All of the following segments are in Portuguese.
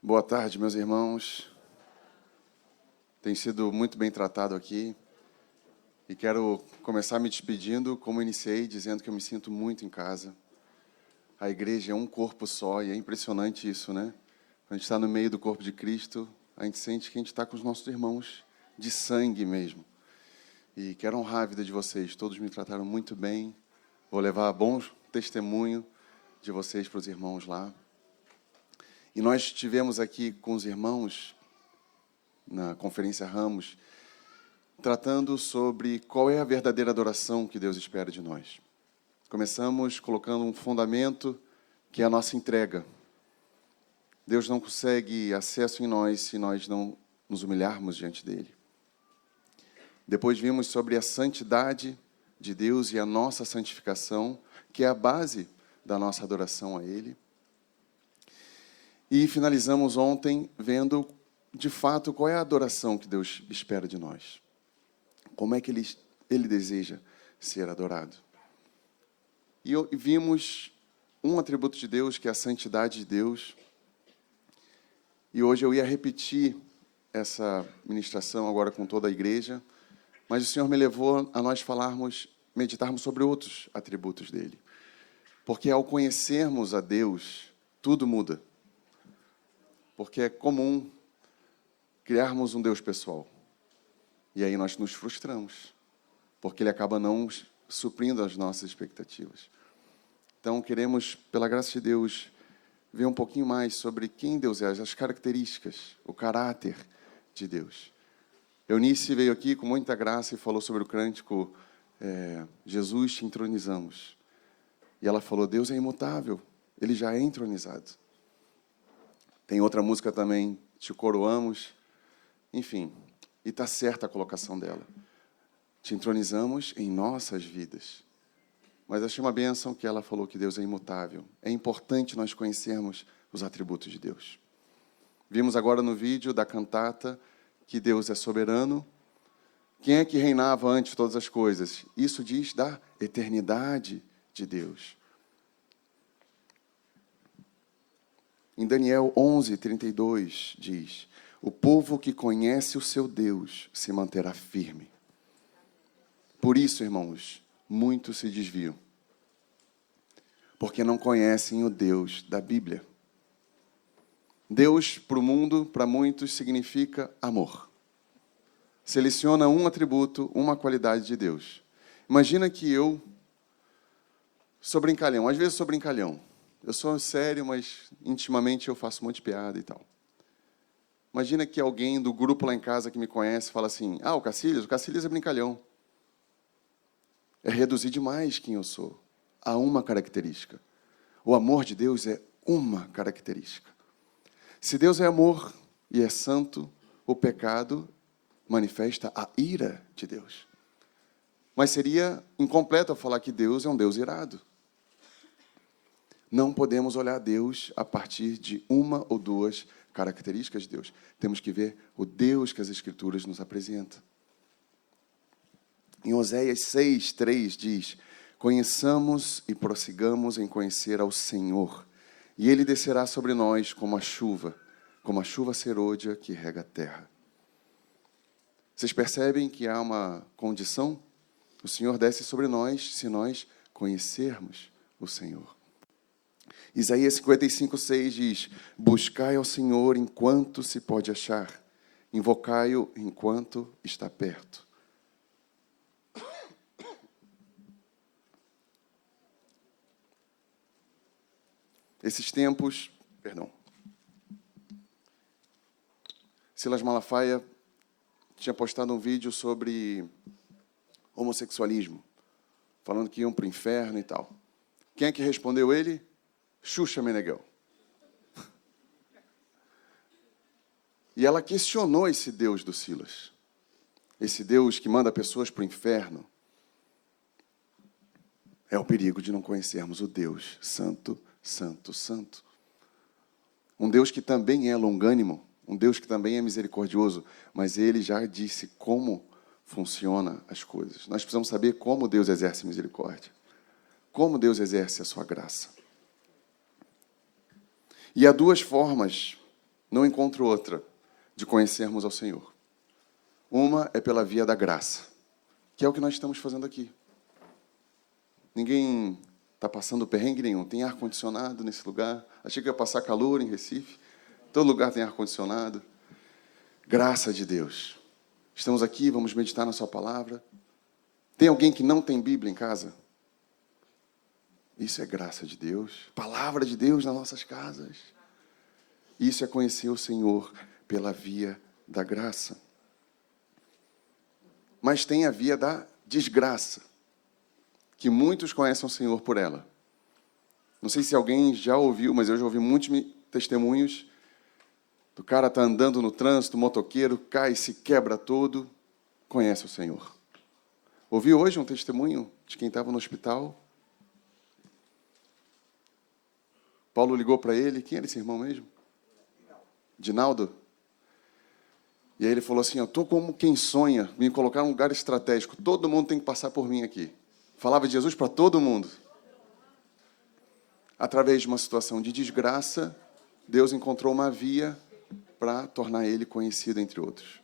Boa tarde, meus irmãos. Tenho sido muito bem tratado aqui e quero começar me despedindo, como iniciei, dizendo que eu me sinto muito em casa. A igreja é um corpo só e é impressionante isso, né? Quando a gente está no meio do corpo de Cristo, a gente sente que a gente está com os nossos irmãos de sangue mesmo. E quero honrar a vida de vocês. Todos me trataram muito bem. Vou levar bom testemunho de vocês para os irmãos lá. E nós estivemos aqui com os irmãos na Conferência Ramos, tratando sobre qual é a verdadeira adoração que Deus espera de nós. Começamos colocando um fundamento que é a nossa entrega. Deus não consegue acesso em nós se nós não nos humilharmos diante dele. Depois vimos sobre a santidade de Deus e a nossa santificação, que é a base da nossa adoração a ele. E finalizamos ontem vendo, de fato, qual é a adoração que Deus espera de nós. Como é que Ele deseja ser adorado. E vimos um atributo de Deus, que é a santidade de Deus. E hoje eu ia repetir essa ministração agora com toda a igreja, mas o Senhor me levou a nós meditarmos sobre outros atributos dele. Porque ao conhecermos a Deus, tudo muda. Porque é comum criarmos um Deus pessoal. E aí nós nos frustramos, porque ele acaba não suprindo as nossas expectativas. Então, queremos, pela graça de Deus, ver um pouquinho mais sobre quem Deus é, as características, o caráter de Deus. Eunice veio aqui com muita graça e falou sobre o cântico Jesus te entronizamos. E ela falou, Deus é imutável, ele já é entronizado. Tem outra música também, Te Coroamos. Enfim, e está certa a colocação dela. Te entronizamos em nossas vidas. Mas achei uma bênção que ela falou que Deus é imutável. É importante nós conhecermos os atributos de Deus. Vimos agora no vídeo da cantata que Deus é soberano. Quem é que reinava antes de todas as coisas? Isso diz da eternidade de Deus. Em Daniel 11:32 diz, o povo que conhece o seu Deus se manterá firme. Por isso, irmãos, muitos se desviam, porque não conhecem o Deus da Bíblia. Deus, para o mundo, para muitos, significa amor. Seleciona um atributo, uma qualidade de Deus. Imagina que eu sou brincalhão, às vezes sou brincalhão. Eu sou sério, mas intimamente eu faço um monte de piada e tal. Imagina que alguém do grupo lá em casa que me conhece fala assim, o Cacilhas é brincalhão. É reduzir demais quem eu sou a uma característica. O amor de Deus é uma característica. Se Deus é amor e é santo, o pecado manifesta a ira de Deus. Mas seria incompleto eu falar que Deus é um Deus irado. Não podemos olhar Deus a partir de uma ou duas características de Deus. Temos que ver o Deus que as Escrituras nos apresentam. Em Oséias 6:3 diz, conheçamos e prossigamos em conhecer ao Senhor, e Ele descerá sobre nós como a chuva serôdia que rega a terra. Vocês percebem que há uma condição? O Senhor desce sobre nós se nós conhecermos o Senhor. Isaías 55:6 diz, buscai ao Senhor enquanto se pode achar, invocai-o enquanto está perto. Esses tempos, Silas Malafaia tinha postado um vídeo sobre homossexualismo, falando que iam para o inferno e tal. Quem é que respondeu ele? Xuxa Meneghel. E ela questionou esse Deus do Silas. Esse Deus que manda pessoas para o inferno. É o perigo de não conhecermos o Deus santo, santo, santo. Um Deus que também é longânimo, um Deus que também é misericordioso, mas ele já disse como funciona as coisas. Nós precisamos saber como Deus exerce misericórdia, como Deus exerce a sua graça. E há duas formas não encontro outra de conhecermos ao Senhor. Uma é pela via da graça, que é o que nós estamos fazendo aqui. Ninguém está passando perrengue nenhum. Tem ar-condicionado nesse lugar. Achei que ia passar calor em Recife. Todo lugar tem ar-condicionado. Graça de Deus. Estamos aqui, vamos meditar na sua palavra. Tem alguém que não tem Bíblia em casa? Isso é graça de Deus. Palavra de Deus nas nossas casas. Isso é conhecer o Senhor pela via da graça. Mas tem a via da desgraça, que muitos conhecem o Senhor por ela. Não sei se alguém já ouviu, mas eu já ouvi muitos testemunhos do cara tá andando no trânsito, motoqueiro, cai, se quebra todo, conhece o Senhor. Ouvi hoje um testemunho de quem estava no hospital. Paulo ligou para ele, quem era esse irmão mesmo? Dinaldo? E aí ele falou assim, eu estou como quem sonha, me colocar num lugar estratégico, todo mundo tem que passar por mim aqui. Falava de Jesus para todo mundo. Através de uma situação de desgraça, Deus encontrou uma via para tornar ele conhecido entre outros.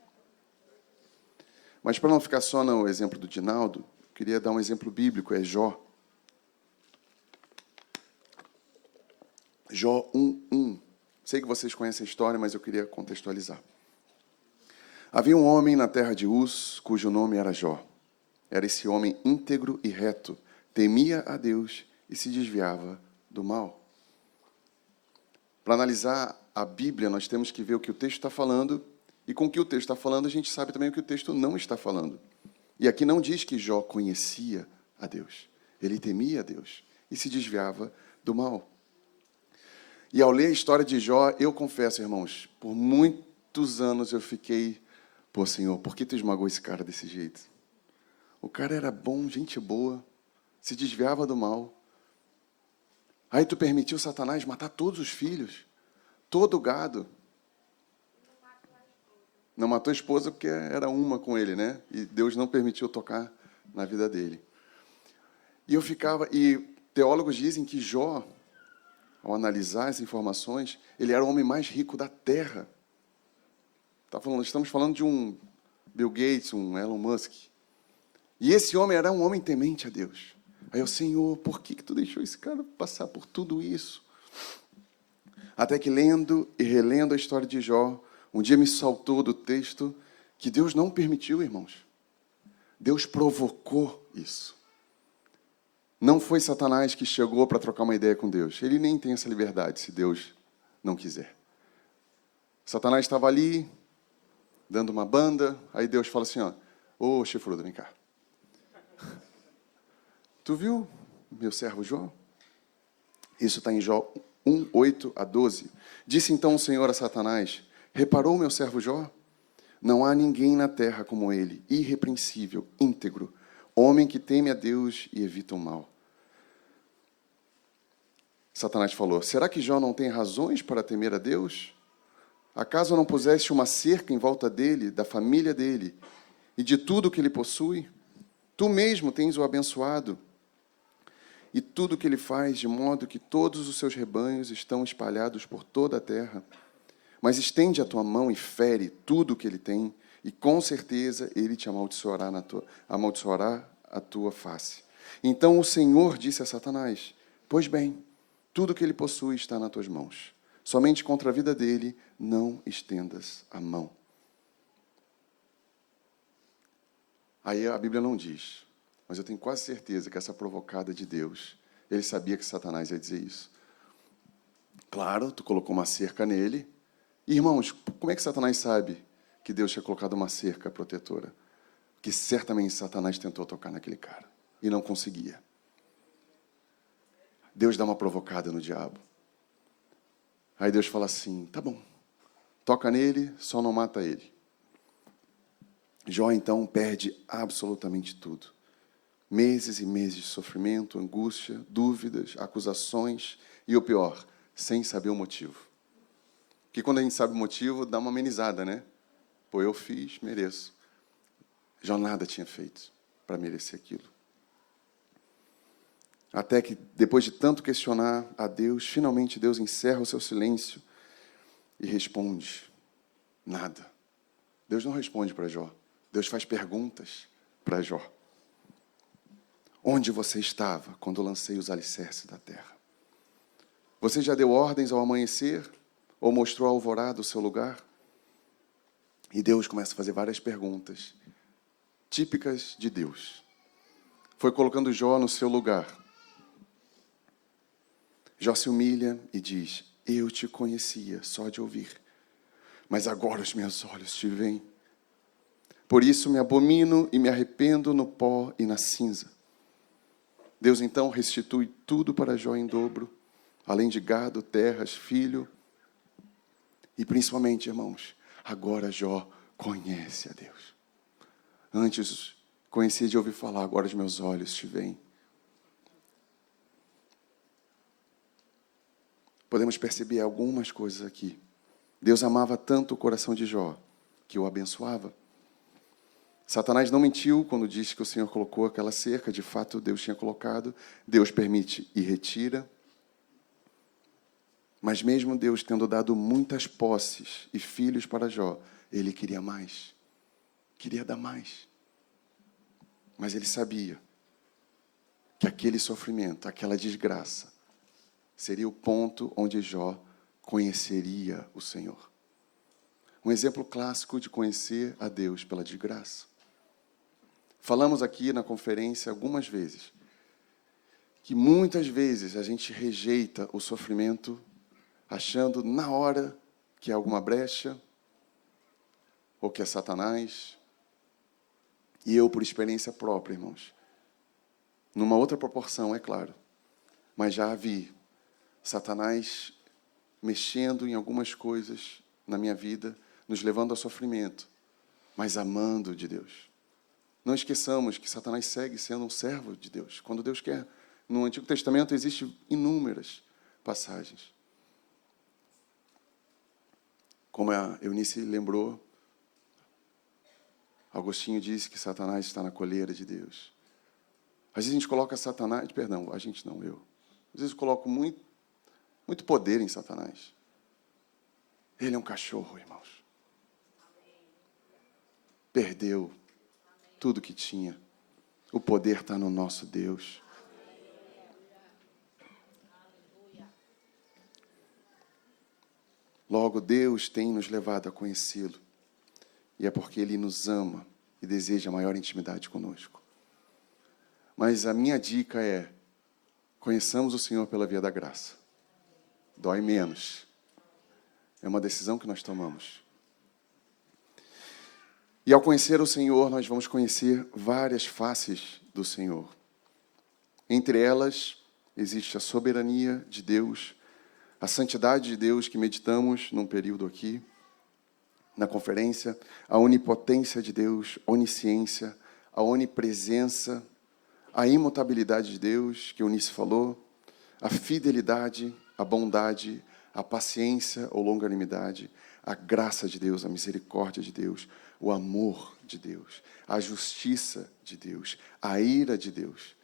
Mas para não ficar só no exemplo do Dinaldo, eu queria dar um exemplo bíblico, é Jó. Jó 1:1. Sei que vocês conhecem a história, mas eu queria contextualizar. Havia um homem na terra de Uz, cujo nome era Jó. Era esse homem íntegro e reto, temia a Deus e se desviava do mal. Para analisar a Bíblia, nós temos que ver o que o texto está falando, e com o que o texto está falando, a gente sabe também o que o texto não está falando. E aqui não diz que Jó conhecia a Deus. Ele temia a Deus e se desviava do mal. E ao ler a história de Jó, eu confesso, irmãos, por muitos anos eu fiquei, pô, Senhor, por que tu esmagou esse cara desse jeito? O cara era bom, gente boa, se desviava do mal. Aí tu permitiu Satanás matar todos os filhos, todo o gado. Não matou a esposa porque era uma com ele, né? E Deus não permitiu tocar na vida dele. E teólogos dizem que Jó, ao analisar as informações, ele era o homem mais rico da terra. Estamos falando de um Bill Gates, um Elon Musk. E esse homem era um homem temente a Deus. Aí eu, Senhor, por que tu deixou esse cara passar por tudo isso? Até que, lendo e relendo a história de Jó, um dia me saltou do texto que Deus não permitiu, irmãos. Deus provocou isso. Não foi Satanás que chegou para trocar uma ideia com Deus. Ele nem tem essa liberdade, se Deus não quiser. Satanás estava ali, dando uma banda, aí Deus fala assim, ô chifrudo, vem cá. Tu viu meu servo Jó? Isso está em Jó 1:8-12. Disse então o Senhor a Satanás, reparou meu servo Jó? Não há ninguém na terra como ele, irrepreensível, íntegro, homem que teme a Deus e evita o mal. Satanás falou, será que Jó não tem razões para temer a Deus? Acaso não puseste uma cerca em volta dele, da família dele, e de tudo que ele possui? Tu mesmo tens o abençoado, e tudo que ele faz, de modo que todos os seus rebanhos estão espalhados por toda a terra. Mas estende a tua mão e fere tudo o que ele tem, e com certeza ele te amaldiçoará a tua face. Então o Senhor disse a Satanás, pois bem, tudo que ele possui está nas tuas mãos. Somente contra a vida dele não estendas a mão. Aí a Bíblia não diz, mas eu tenho quase certeza que essa provocada de Deus, ele sabia que Satanás ia dizer isso. Claro, tu colocou uma cerca nele. E, irmãos, como é que Satanás sabe que Deus tinha colocado uma cerca protetora? Porque certamente Satanás tentou tocar naquele cara e não conseguia. Deus dá uma provocada no diabo. Aí Deus fala assim, tá bom, toca nele, só não mata ele. Jó, então, perde absolutamente tudo. Meses e meses de sofrimento, angústia, dúvidas, acusações e, o pior, sem saber o motivo. Porque quando a gente sabe o motivo, dá uma amenizada, né? Pô, eu fiz, mereço. Jó nada tinha feito para merecer aquilo. Até que, depois de tanto questionar a Deus, finalmente Deus encerra o seu silêncio e responde nada. Deus não responde para Jó. Deus faz perguntas para Jó. Onde você estava quando lancei os alicerces da terra? Você já deu ordens ao amanhecer? Ou mostrou a alvorada o seu lugar? E Deus começa a fazer várias perguntas típicas de Deus. Foi colocando Jó no seu lugar. Jó se humilha e diz: eu te conhecia só de ouvir, mas agora os meus olhos te veem. Por isso me abomino e me arrependo no pó e na cinza. Deus então restitui tudo para Jó em dobro, além de gado, terras, filho. E principalmente, irmãos, agora Jó conhece a Deus. Antes conhecia de ouvir falar, agora os meus olhos te veem. Podemos perceber algumas coisas aqui. Deus amava tanto o coração de Jó, que o abençoava. Satanás não mentiu quando disse que o Senhor colocou aquela cerca. De fato, Deus tinha colocado. Deus permite e retira. Mas mesmo Deus tendo dado muitas posses e filhos para Jó, ele queria mais. Queria dar mais. Mas ele sabia que aquele sofrimento, aquela desgraça, seria o ponto onde Jó conheceria o Senhor. Um exemplo clássico de conhecer a Deus pela desgraça. Falamos aqui na conferência algumas vezes que muitas vezes a gente rejeita o sofrimento achando na hora que é alguma brecha ou que é Satanás. E eu, por experiência própria, irmãos, numa outra proporção, é claro, mas já vi Satanás mexendo em algumas coisas na minha vida, nos levando ao sofrimento, mas amando de Deus. Não esqueçamos que Satanás segue sendo um servo de Deus, quando Deus quer. No Antigo Testamento existem inúmeras passagens. Como a Eunice lembrou, Agostinho disse que Satanás está na coleira de Deus. Às vezes a gente coloca Satanás, perdão, a gente não, eu. Às vezes eu coloco muito poder em Satanás. Ele é um cachorro, irmãos. Perdeu tudo que tinha. O poder está no nosso Deus. Logo, Deus tem nos levado a conhecê-lo. E é porque Ele nos ama e deseja maior intimidade conosco. Mas a minha dica é: conheçamos o Senhor pela via da graça. Dói menos. É uma decisão que nós tomamos. E ao conhecer o Senhor, nós vamos conhecer várias faces do Senhor. Entre elas, existe a soberania de Deus, a santidade de Deus, que meditamos num período aqui, na conferência, a onipotência de Deus, onisciência, a onipresença, a imutabilidade de Deus, que Eunice falou, a fidelidade, a bondade, a paciência ou longanimidade, a graça de Deus, a misericórdia de Deus, o amor de Deus, a justiça de Deus, a ira de Deus,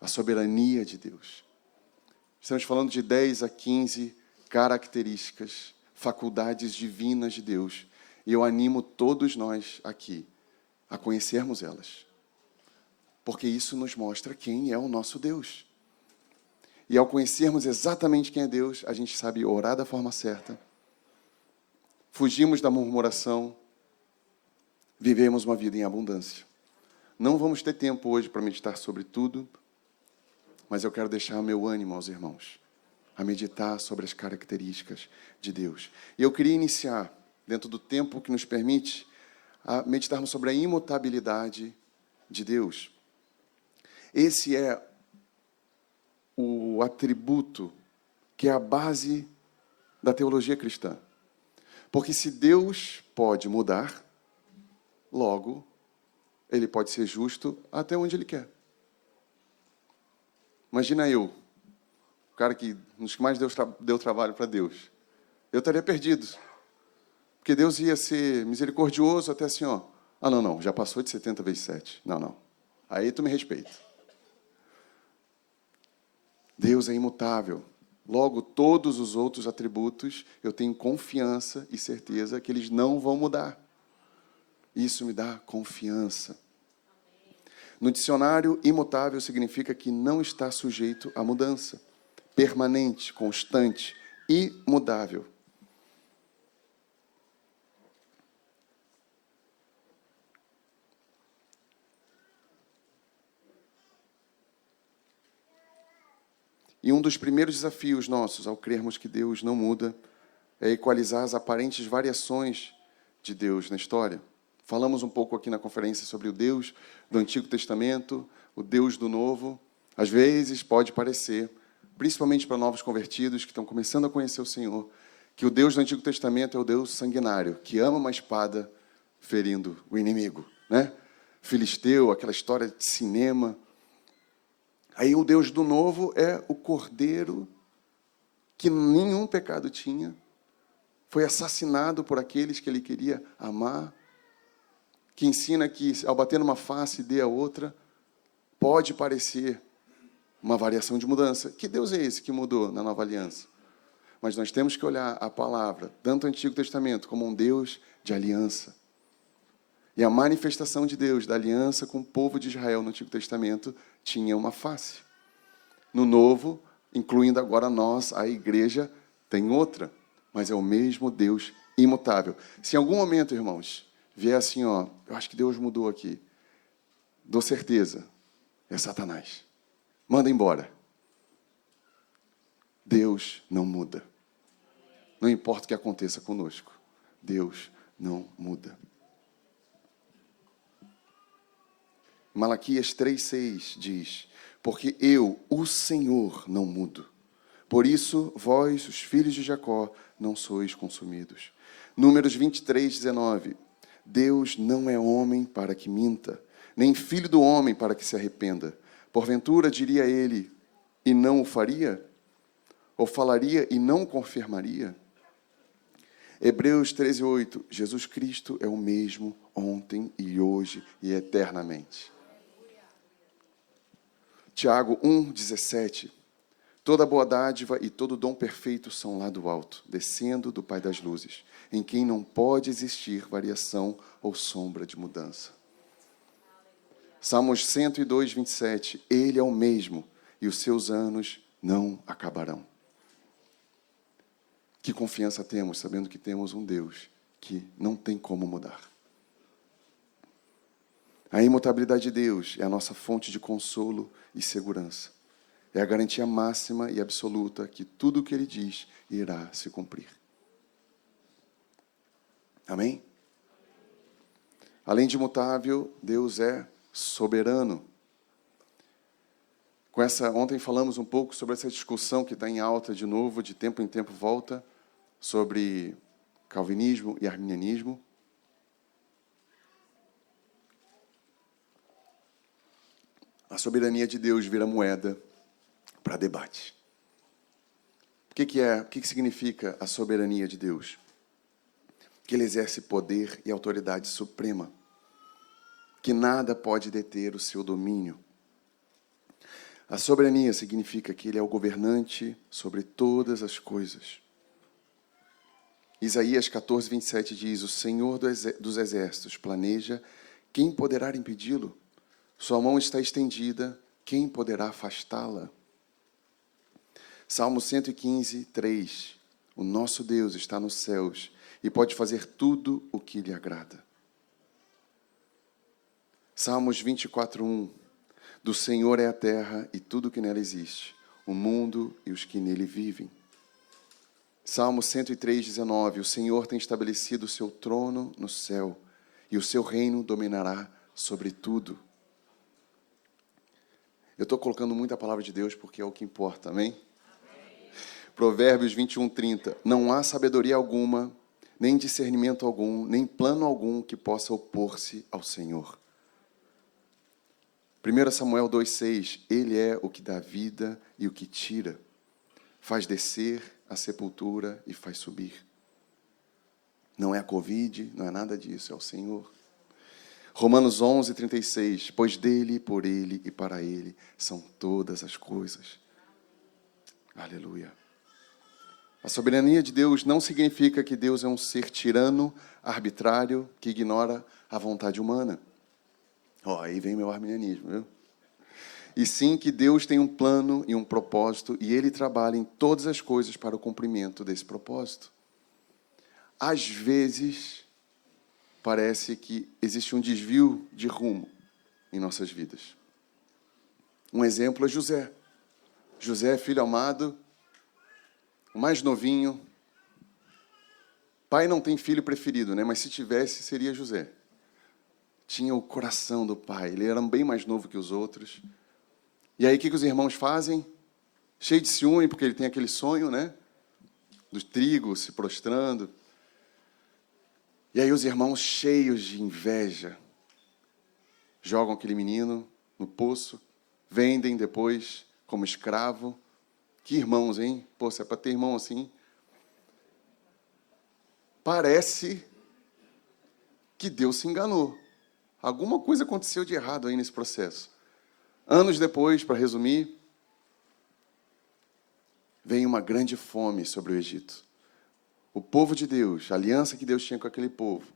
a soberania de Deus. Estamos falando de 10 a 15 características, faculdades divinas de Deus. E eu animo todos nós aqui a conhecermos elas. Porque isso nos mostra quem é o nosso Deus. E ao conhecermos exatamente quem é Deus, a gente sabe orar da forma certa. Fugimos da murmuração. Vivemos uma vida em abundância. Não vamos ter tempo hoje para meditar sobre tudo, mas eu quero deixar meu ânimo aos irmãos, a meditar sobre as características de Deus. E eu queria iniciar, dentro do tempo que nos permite, a meditarmos sobre a imutabilidade de Deus. Esse é o atributo que é a base da teologia cristã. Porque se Deus pode mudar, logo, Ele pode ser justo até onde Ele quer. Imagina eu, o cara que nos que mais deu trabalho para Deus. Eu estaria perdido. Porque Deus ia ser misericordioso até assim, ó. Ah, não, já passou de 70 vezes 7. Não. Aí tu me respeita. Deus é imutável. Logo, todos os outros atributos, eu tenho confiança e certeza que eles não vão mudar. Isso me dá confiança. No dicionário, imutável significa que não está sujeito à mudança. Permanente, constante, imutável. E um dos primeiros desafios nossos, ao crermos que Deus não muda, é equalizar as aparentes variações de Deus na história. Falamos um pouco aqui na conferência sobre o Deus do Antigo Testamento, o Deus do Novo. Às vezes pode parecer, principalmente para novos convertidos que estão começando a conhecer o Senhor, que o Deus do Antigo Testamento é o Deus sanguinário, que ama uma espada ferindo o inimigo, né? Filisteu, aquela história de cinema. Aí o Deus do Novo é o Cordeiro que nenhum pecado tinha, foi assassinado por aqueles que ele queria amar, que ensina que, ao bater numa face e dê a outra, pode parecer uma variação de mudança. Que Deus é esse que mudou na Nova Aliança? Mas nós temos que olhar a palavra, tanto o Antigo Testamento, como um Deus de aliança. E a manifestação de Deus, da aliança com o povo de Israel no Antigo Testamento, tinha uma face. No Novo, incluindo agora nós, a igreja, tem outra, mas é o mesmo Deus imutável. Se em algum momento, irmãos, vier assim, ó, eu acho que Deus mudou aqui, dou certeza, é Satanás. Manda embora. Deus não muda. Não importa o que aconteça conosco, Deus não muda. Malaquias 3,6 diz: porque eu, o Senhor, não mudo. Por isso, vós, os filhos de Jacó, não sois consumidos. Números 23:19. Deus não é homem para que minta, nem filho do homem para que se arrependa. Porventura, diria ele, e não o faria? Ou falaria e não o confirmaria? Hebreus 13:8. Jesus Cristo é o mesmo ontem e hoje e eternamente. Tiago 1:17. Toda boa dádiva e todo dom perfeito são lá do alto, descendo do Pai das luzes, em quem não pode existir variação ou sombra de mudança. Salmos 102:27. Ele é o mesmo e os seus anos não acabarão. Que confiança temos, sabendo que temos um Deus que não tem como mudar. A imutabilidade de Deus é a nossa fonte de consolo e segurança. É a garantia máxima e absoluta que tudo o que Ele diz irá se cumprir. Amém? Além de imutável, Deus é soberano. Ontem falamos um pouco sobre essa discussão que está em alta de novo, de tempo em tempo volta, sobre calvinismo e arminianismo. A soberania de Deus vira moeda para debate. O que significa a soberania de Deus? Que Ele exerce poder e autoridade suprema, que nada pode deter o seu domínio. A soberania significa que Ele é o governante sobre todas as coisas. Isaías 14:27 diz: o Senhor dos exércitos planeja, quem poderá impedi-lo? Sua mão está estendida, quem poderá afastá-la? Salmo 115:3. O nosso Deus está nos céus e pode fazer tudo o que lhe agrada. Salmos 24:1. Do Senhor é a terra e tudo o que nela existe, o mundo e os que nele vivem. Salmo 103:19. O Senhor tem estabelecido o seu trono no céu e o seu reino dominará sobre tudo. Eu estou colocando muita palavra de Deus porque é o que importa, amém? Provérbios 21:30. Não há sabedoria alguma, nem discernimento algum, nem plano algum que possa opor-se ao Senhor. 1 Samuel 2:6. Ele é o que dá vida e o que tira, faz descer a sepultura e faz subir. Não é a Covid, não é nada disso, é o Senhor. Romanos 11:36. Pois dele, por ele e para ele são todas as coisas. Aleluia. A soberania de Deus não significa que Deus é um ser tirano, arbitrário, que ignora a vontade humana. Aí vem meu arminianismo, viu? E sim que Deus tem um plano e um propósito, e Ele trabalha em todas as coisas para o cumprimento desse propósito. Às vezes, parece que existe um desvio de rumo em nossas vidas. Um exemplo é José. José, filho amado, o mais novinho. Pai não tem filho preferido, né? Mas se tivesse, seria José. Tinha o coração do pai. Ele era bem mais novo que os outros. E aí, o que os irmãos fazem? Cheio de ciúme, porque ele tem aquele sonho, né? Do trigo se prostrando. E aí, os irmãos, cheios de inveja, jogam aquele menino no poço, vendem depois como escravo. Que irmãos, hein? Pô, se é para ter irmão assim. Parece que Deus se enganou. Alguma coisa aconteceu de errado aí nesse processo. Anos depois, para resumir, vem uma grande fome sobre o Egito. O povo de Deus, a aliança que Deus tinha com aquele povo,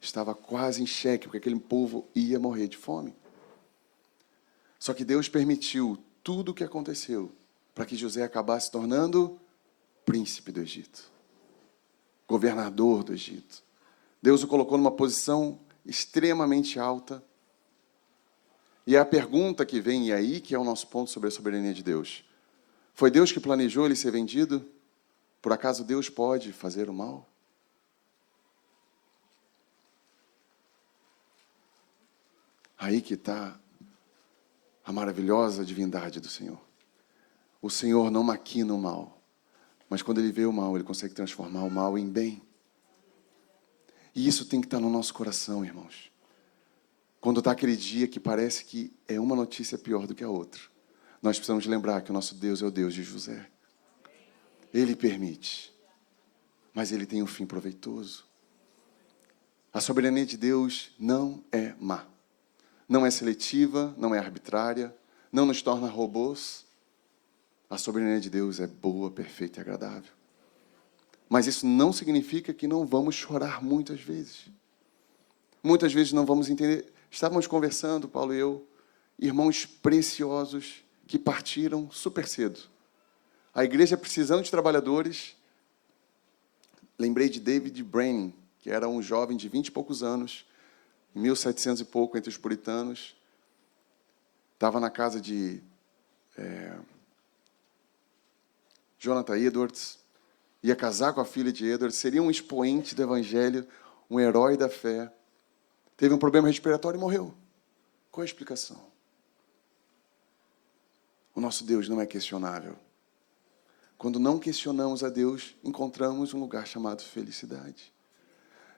estava quase em xeque, porque aquele povo ia morrer de fome. Só que Deus permitiu tudo o que aconteceu para que José acabasse se tornando príncipe do Egito, governador do Egito. Deus o colocou numa posição extremamente alta. E a pergunta que vem, e aí que é o nosso ponto sobre a soberania de Deus. Foi Deus que planejou ele ser vendido? Por acaso Deus pode fazer o mal? Aí que está a maravilhosa divindade do Senhor. O Senhor não maquina o mal, mas quando Ele vê o mal, Ele consegue transformar o mal em bem. E isso tem que estar no nosso coração, irmãos. Quando está aquele dia que parece que é uma notícia pior do que a outra, nós precisamos lembrar que o nosso Deus é o Deus de José. Ele permite, mas Ele tem um fim proveitoso. A soberania de Deus não é má. Não é seletiva, não é arbitrária, não nos torna robôs. A soberania de Deus é boa, perfeita e agradável. Mas isso não significa que não vamos chorar muitas vezes. Muitas vezes não vamos entender. Estávamos conversando, Paulo e eu, irmãos preciosos que partiram super cedo. A igreja precisando de trabalhadores. Lembrei de David Brainerd, que era um jovem de 20 e poucos anos, em 1700 e pouco, entre os puritanos. Estava na casa de Jonathan Edwards, ia casar com a filha de Edwards, seria um expoente do evangelho, um herói da fé. Teve um problema respiratório e morreu. Qual a explicação? O nosso Deus não é questionável. Quando não questionamos a Deus, encontramos um lugar chamado felicidade.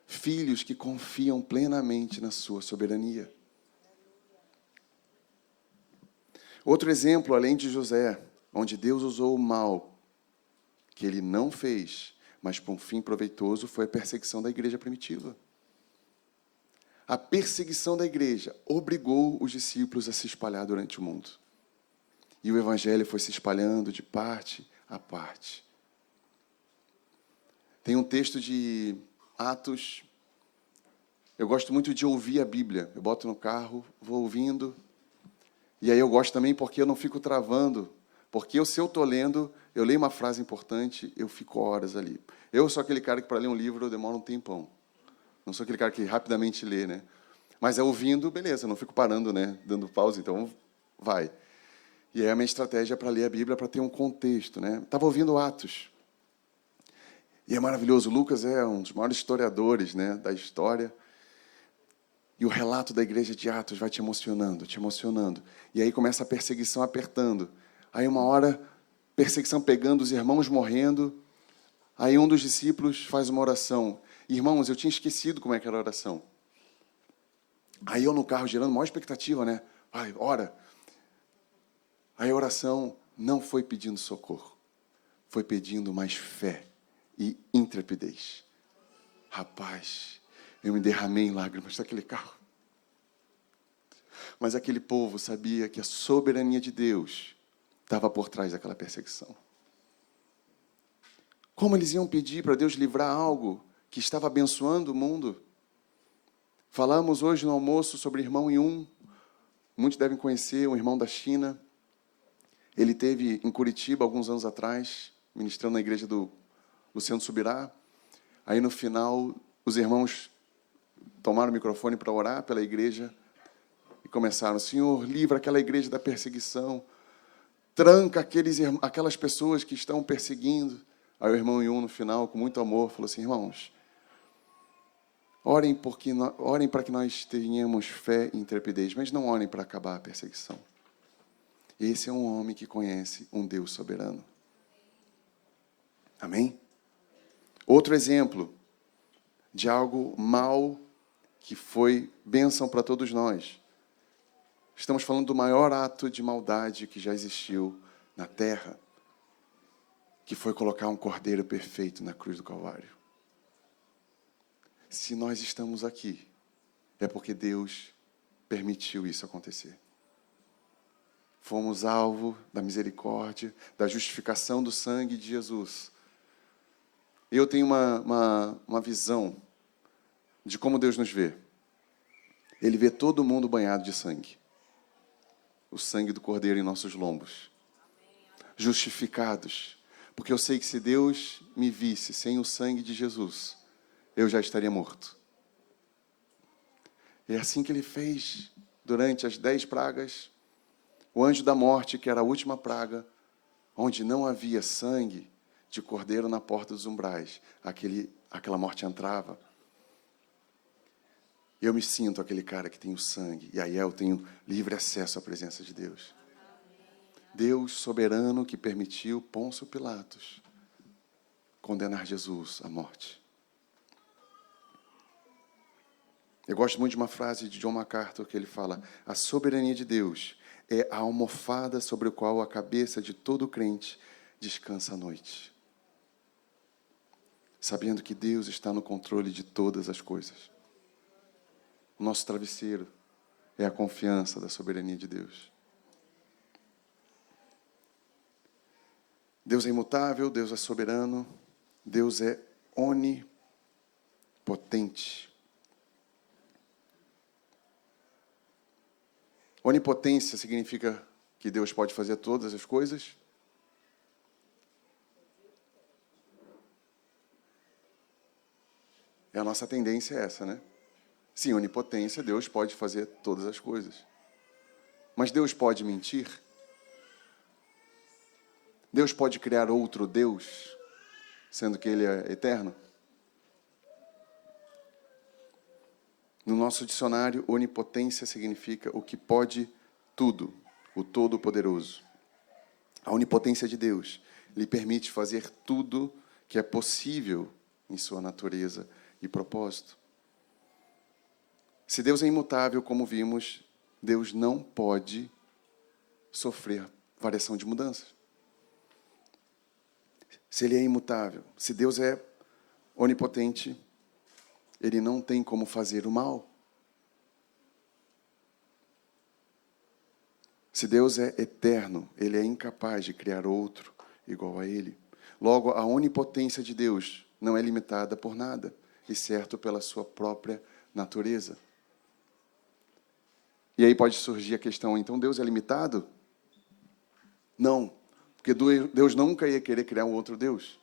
Filhos que confiam plenamente na sua soberania. Outro exemplo, além de José, onde Deus usou o mal, que ele não fez, mas por um fim proveitoso, foi a perseguição da igreja primitiva. A perseguição da igreja obrigou os discípulos a se espalhar durante o mundo. E o evangelho foi se espalhando de parte a parte. Tem um texto de Atos. Eu gosto muito de ouvir a Bíblia. Eu boto no carro, vou ouvindo. E aí eu gosto também porque eu não fico travando. Porque se eu estou lendo, eu leio uma frase importante, eu fico horas ali. Eu sou aquele cara que, para ler um livro, eu demoro um tempão. Não sou aquele cara que rapidamente lê, né? Mas é ouvindo, beleza, eu não fico parando, né? Dando pausa, então vai. E aí a minha estratégia é para ler a Bíblia, para ter um contexto, né? Estava ouvindo Atos. E é maravilhoso. Lucas é um dos maiores historiadores, né, da história. E o relato da igreja de Atos vai te emocionando, te emocionando. E aí começa a perseguição apertando. Aí uma hora, perseguição pegando, os irmãos morrendo. Aí um dos discípulos faz uma oração. Irmãos, eu tinha esquecido como é que era a oração. Aí eu no carro gerando maior expectativa, né? Vai, ora. Aí a oração não foi pedindo socorro. Foi pedindo mais fé e intrepidez. Rapaz, eu me derramei em lágrimas daquele carro. Mas aquele povo sabia que a soberania de Deus estava por trás daquela perseguição. Como eles iam pedir para Deus livrar algo que estava abençoando o mundo? Falamos hoje no almoço sobre o irmão Yun. Muitos devem conhecer, um irmão da China. Ele esteve em Curitiba, alguns anos atrás, ministrando na igreja do Luciano Subirá. Aí, no final, os irmãos tomaram o microfone para orar pela igreja e começaram: Senhor, livra aquela igreja da perseguição. Tranca aquelas pessoas que estão perseguindo. Aí o irmão Yun, no final, com muito amor, falou assim: irmãos, orem para que nós tenhamos fé e intrepidez, mas não orem para acabar a perseguição. Esse é um homem que conhece um Deus soberano. Amém? Outro exemplo de algo mal que foi bênção para todos nós. Estamos falando do maior ato de maldade que já existiu na terra, que foi colocar um cordeiro perfeito na cruz do Calvário. Se nós estamos aqui, é porque Deus permitiu isso acontecer. Fomos alvo da misericórdia, da justificação do sangue de Jesus. Eu tenho uma visão de como Deus nos vê. Ele vê todo mundo banhado de sangue. O sangue do Cordeiro em nossos lombos. Justificados. Porque eu sei que se Deus me visse sem o sangue de Jesus, eu já estaria morto. É assim que Ele fez durante as 10 pragas. O anjo da morte, que era a última praga, onde não havia sangue de cordeiro na porta dos umbrais, aquela morte entrava. Eu me sinto aquele cara que tem o sangue, e aí eu tenho livre acesso à presença de Deus. Deus soberano que permitiu Pôncio Pilatos condenar Jesus à morte. Eu gosto muito de uma frase de John MacArthur que ele fala: a soberania de Deus é a almofada sobre a qual a cabeça de todo crente descansa à noite. Sabendo que Deus está no controle de todas as coisas. O nosso travesseiro é a confiança da soberania de Deus. Deus é imutável, Deus é soberano, Deus é onipotente. Onipotência significa que Deus pode fazer todas as coisas. A nossa tendência é essa, né? Sim, onipotência, Deus pode fazer todas as coisas. Mas Deus pode mentir? Deus pode criar outro Deus, sendo que Ele é eterno? No nosso dicionário, onipotência significa o que pode tudo, o Todo-Poderoso. A onipotência de Deus lhe permite fazer tudo que é possível em sua natureza e propósito. Se Deus é imutável, como vimos, Deus não pode sofrer variação de mudanças. Se Ele é imutável, se Deus é onipotente, Ele não tem como fazer o mal. Se Deus é eterno, Ele é incapaz de criar outro igual a Ele. Logo, a onipotência de Deus não é limitada por nada, exceto pela sua própria natureza. E aí pode surgir a questão: então Deus é limitado? Não, porque Deus nunca ia querer criar um outro Deus.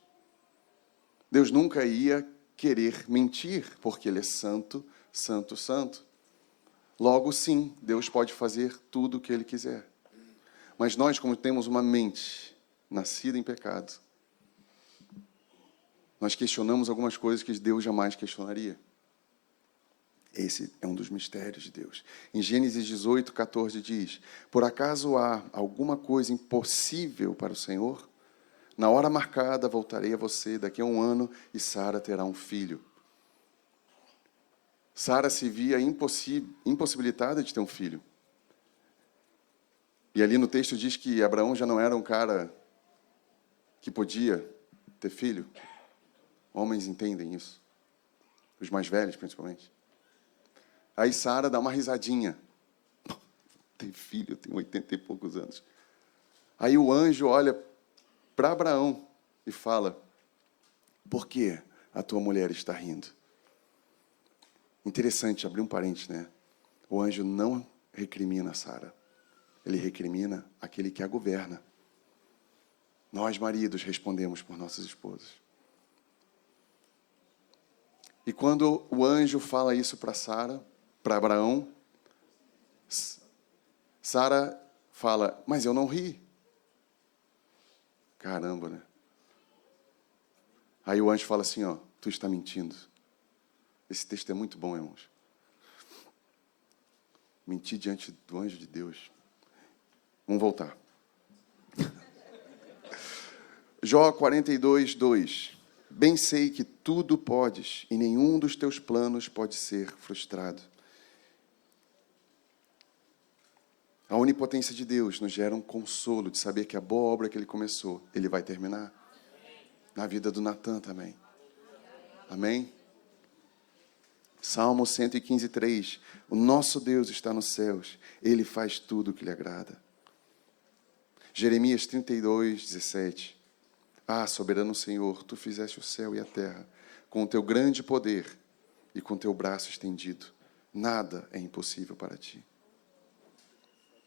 Deus nunca ia querer mentir, porque Ele é santo, santo, santo. Logo, sim, Deus pode fazer tudo o que Ele quiser. Mas nós, como temos uma mente nascida em pecado, nós questionamos algumas coisas que Deus jamais questionaria. Esse é um dos mistérios de Deus. Em Gênesis 18, 14 diz: por acaso há alguma coisa impossível para o Senhor? Na hora marcada voltarei a você daqui a 1 ano e Sara terá um filho. Sara se via impossibilitada de ter um filho. E ali no texto diz que Abraão já não era um cara que podia ter filho. Homens entendem isso. Os mais velhos, principalmente. Aí Sara dá uma risadinha. Tem filho, eu tenho 80 e poucos anos. Aí o anjo olha para Abraão e fala: Por que a tua mulher está rindo? Interessante, abrir um parênteses, né? O anjo não recrimina Sara. Ele recrimina aquele que a governa. Nós, maridos, respondemos por nossas esposas. E quando o anjo fala isso para Sara, para Abraão, Sara fala, mas eu não ri. Caramba, né? Aí o anjo fala assim, ó, tu está mentindo. Esse texto é muito bom, irmãos. Mentir diante do anjo de Deus. Vamos voltar. Jó 42, 2. Bem sei que tudo podes, e nenhum dos teus planos pode ser frustrado. A onipotência de Deus nos gera um consolo de saber que a boa obra que Ele começou, Ele vai terminar. Na vida do Natan também. Amém? Salmo 115, 3. O nosso Deus está nos céus. Ele faz tudo o que lhe agrada. Jeremias 32, 17. Ah, soberano Senhor, tu fizeste o céu e a terra com o teu grande poder e com o teu braço estendido. Nada é impossível para ti.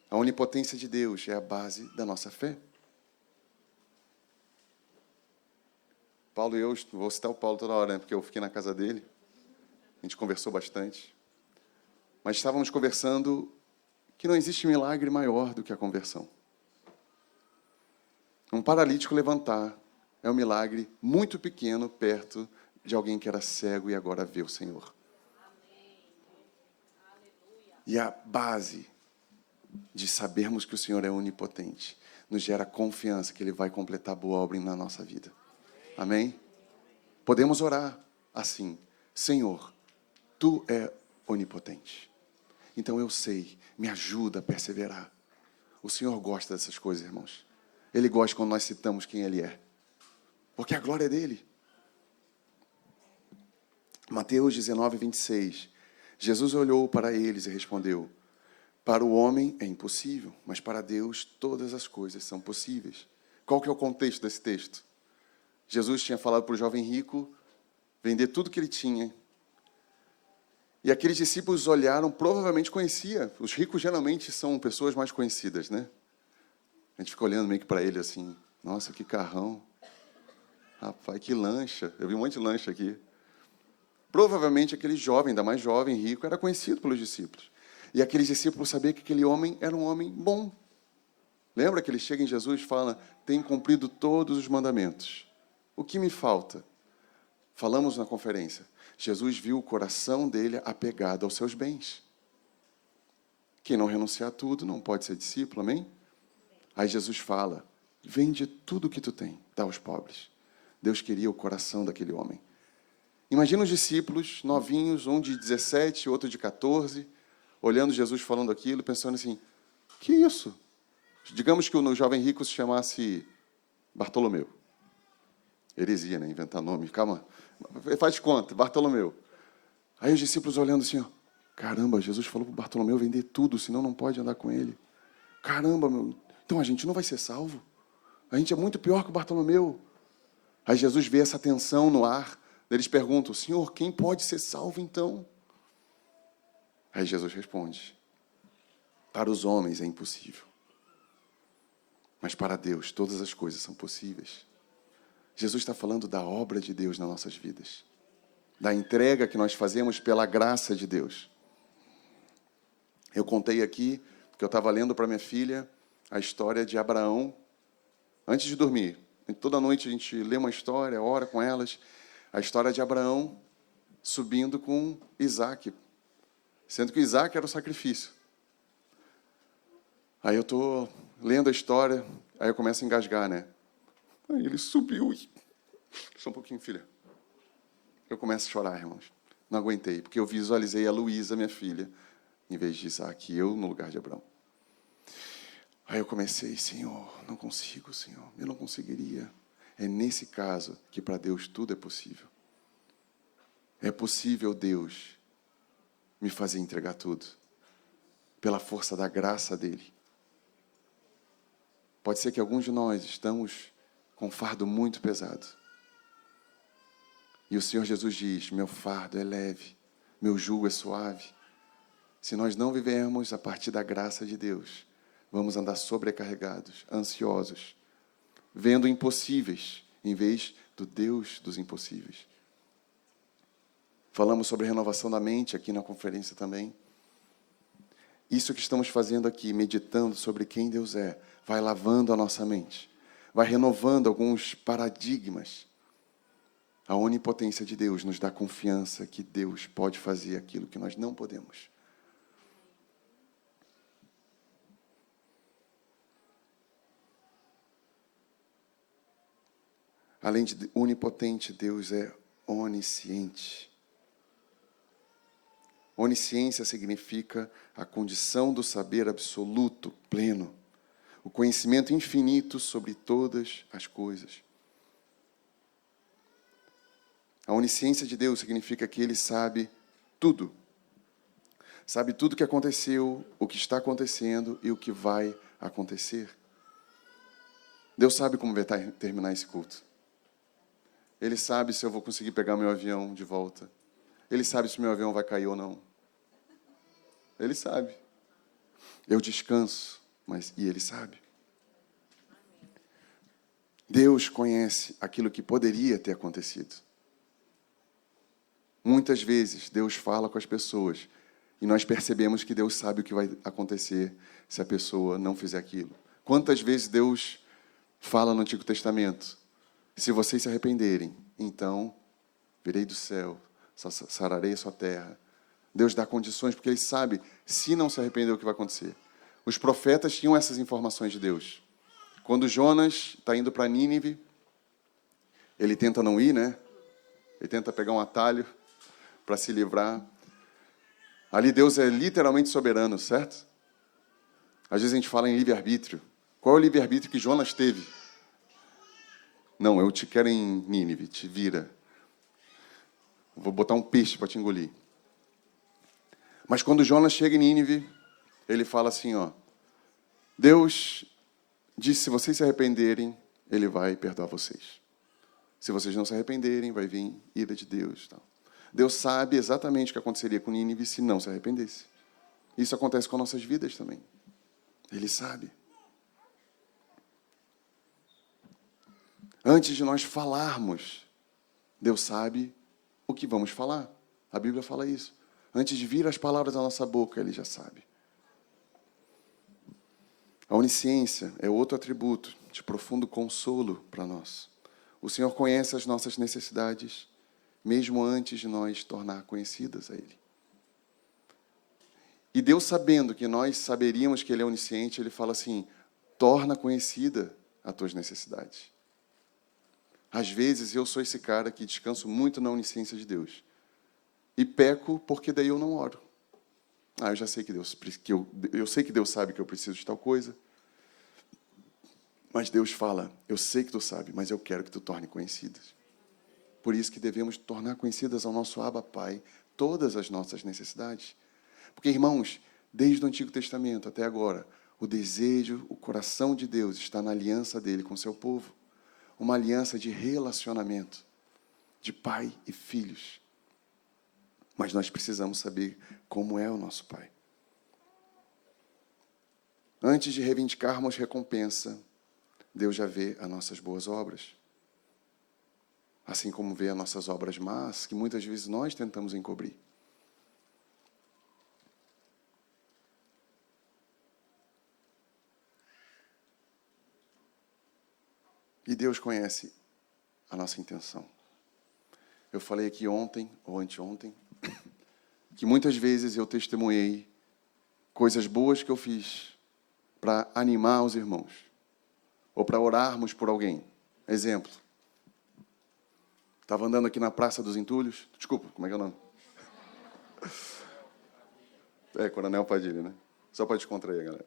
A onipotência de Deus é a base da nossa fé. Paulo e eu, vou citar o Paulo toda hora, né, porque eu fiquei na casa dele. A gente conversou bastante. Mas estávamos conversando que não existe milagre maior do que a conversão. Um paralítico levantar é um milagre muito pequeno perto de alguém que era cego e agora vê o Senhor. E a base de sabermos que o Senhor é onipotente nos gera confiança que Ele vai completar a boa obra na nossa vida. Amém? Podemos orar assim, Senhor, Tu é onipotente. Então eu sei, me ajuda a perseverar. O Senhor gosta dessas coisas, irmãos. Ele gosta quando nós citamos quem Ele é. Porque a glória é dEle. Mateus 19, 26. Jesus olhou para eles e respondeu, para o homem é impossível, mas para Deus todas as coisas são possíveis. Qual que é o contexto desse texto? Jesus tinha falado para o jovem rico vender tudo que ele tinha. E aqueles discípulos olharam, provavelmente conhecia. Os ricos geralmente são pessoas mais conhecidas, né? A gente fica olhando meio que para ele assim, nossa, que carrão. Rapaz, que lancha. Eu vi um monte de lancha aqui. Provavelmente aquele jovem, ainda mais jovem, rico, era conhecido pelos discípulos. E aqueles discípulos sabiam que aquele homem era um homem bom. Lembra que ele chega em Jesus e fala, tem cumprido todos os mandamentos. O que me falta? Falamos na conferência. Jesus viu o coração dele apegado aos seus bens. Quem não renunciar a tudo não pode ser discípulo, amém? Aí Jesus fala, vende tudo o que tu tem, dá aos pobres. Deus queria o coração daquele homem. Imagina os discípulos novinhos, um de 17, outro de 14, olhando Jesus falando aquilo, pensando assim, que isso? Digamos que o jovem rico se chamasse Bartolomeu. Heresia, né? Inventar nome. Calma, faz conta, Bartolomeu. Aí os discípulos olhando assim, ó, caramba, Jesus falou para Bartolomeu vender tudo, senão não pode andar com ele. Caramba, meu, então a gente não vai ser salvo? A gente é muito pior que o Bartolomeu. Aí Jesus vê essa tensão no ar, eles perguntam, Senhor, quem pode ser salvo então? Aí Jesus responde, para os homens é impossível, mas para Deus todas as coisas são possíveis. Jesus está falando da obra de Deus nas nossas vidas, da entrega que nós fazemos pela graça de Deus. Eu contei aqui, que eu estava lendo para minha filha, a história de Abraão, antes de dormir. Toda noite a gente lê uma história, ora com elas, a história de Abraão subindo com Isaac, sendo que Isaac era o sacrifício. Aí eu estou lendo a história, aí eu começo a engasgar, né? Aí ele subiu e... Só um pouquinho, filha. Eu começo a chorar, irmãos. Não aguentei, porque eu visualizei a Luísa, minha filha, em vez de Isaac, e eu no lugar de Abraão. Aí eu comecei, Senhor, não consigo, Senhor, eu não conseguiria. É nesse caso que para Deus tudo é possível. É possível Deus me fazer entregar tudo, pela força da graça dEle. Pode ser que alguns de nós estamos com um fardo muito pesado. E o Senhor Jesus diz: meu fardo é leve, meu jugo é suave. Se nós não vivermos a partir da graça de Deus, vamos andar sobrecarregados, ansiosos, vendo impossíveis, em vez do Deus dos impossíveis. Falamos sobre renovação da mente aqui na conferência também. Isso que estamos fazendo aqui, meditando sobre quem Deus é, vai lavando a nossa mente, vai renovando alguns paradigmas. A onipotência de Deus nos dá confiança que Deus pode fazer aquilo que nós não podemos. Além de onipotente, Deus é onisciente. Onisciência significa a condição do saber absoluto, pleno, o conhecimento infinito sobre todas as coisas. A onisciência de Deus significa que Ele sabe tudo. Sabe tudo o que aconteceu, o que está acontecendo e o que vai acontecer. Deus sabe como vai terminar esse culto. Ele sabe se eu vou conseguir pegar meu avião de volta. Ele sabe se meu avião vai cair ou não. Ele sabe. Eu descanso, e Ele sabe. Deus conhece aquilo que poderia ter acontecido. Muitas vezes, Deus fala com as pessoas e nós percebemos que Deus sabe o que vai acontecer se a pessoa não fizer aquilo. Quantas vezes Deus fala no Antigo Testamento: se vocês se arrependerem, então virei do céu, sararei a sua terra. Deus dá condições, porque Ele sabe, se não se arrepender, o que vai acontecer. Os profetas tinham essas informações de Deus. Quando Jonas está indo para Nínive, ele tenta não ir, né? Ele tenta pegar um atalho para se livrar. Ali Deus é literalmente soberano, certo? Às vezes a gente fala em livre-arbítrio. Qual é o livre-arbítrio que Jonas teve? Não, eu te quero em Nínive, te vira. Vou botar um peixe para te engolir. Mas quando Jonas chega em Nínive, ele fala assim, Deus disse, se vocês se arrependerem, Ele vai perdoar vocês. Se vocês não se arrependerem, vai vir ira de Deus. Tal. Deus sabe exatamente o que aconteceria com Nínive se não se arrependesse. Isso acontece com nossas vidas também. Ele sabe. Antes de nós falarmos, Deus sabe o que vamos falar. A Bíblia fala isso. Antes de vir as palavras da nossa boca, Ele já sabe. A onisciência é outro atributo de profundo consolo para nós. O Senhor conhece as nossas necessidades, mesmo antes de nós tornar conhecidas a Ele. E Deus, sabendo que nós saberíamos que Ele é onisciente, Ele fala assim, torna conhecida as tuas necessidades. Às vezes, eu sou esse cara que descanso muito na onisciência de Deus. E peco porque daí eu não oro. Eu já sei que eu sei que Deus sabe que eu preciso de tal coisa. Mas Deus fala, eu sei que tu sabe, mas eu quero que tu torne conhecidas. Por isso que devemos tornar conhecidas ao nosso Abba Pai todas as nossas necessidades. Porque, irmãos, desde o Antigo Testamento até agora, o desejo, o coração de Deus está na aliança dele com o seu povo. Uma aliança de relacionamento, de pai e filhos. Mas nós precisamos saber como é o nosso Pai. Antes de reivindicarmos recompensa, Deus já vê as nossas boas obras. Assim como vê as nossas obras más, que muitas vezes nós tentamos encobrir. E Deus conhece a nossa intenção. Eu falei aqui ontem, ou anteontem, que muitas vezes eu testemunhei coisas boas que eu fiz para animar os irmãos, ou para orarmos por alguém. Exemplo. Estava andando aqui na Praça dos Entulhos. Desculpa, como é que é o nome? Coronel Padilha, né? Só para descontrair, galera.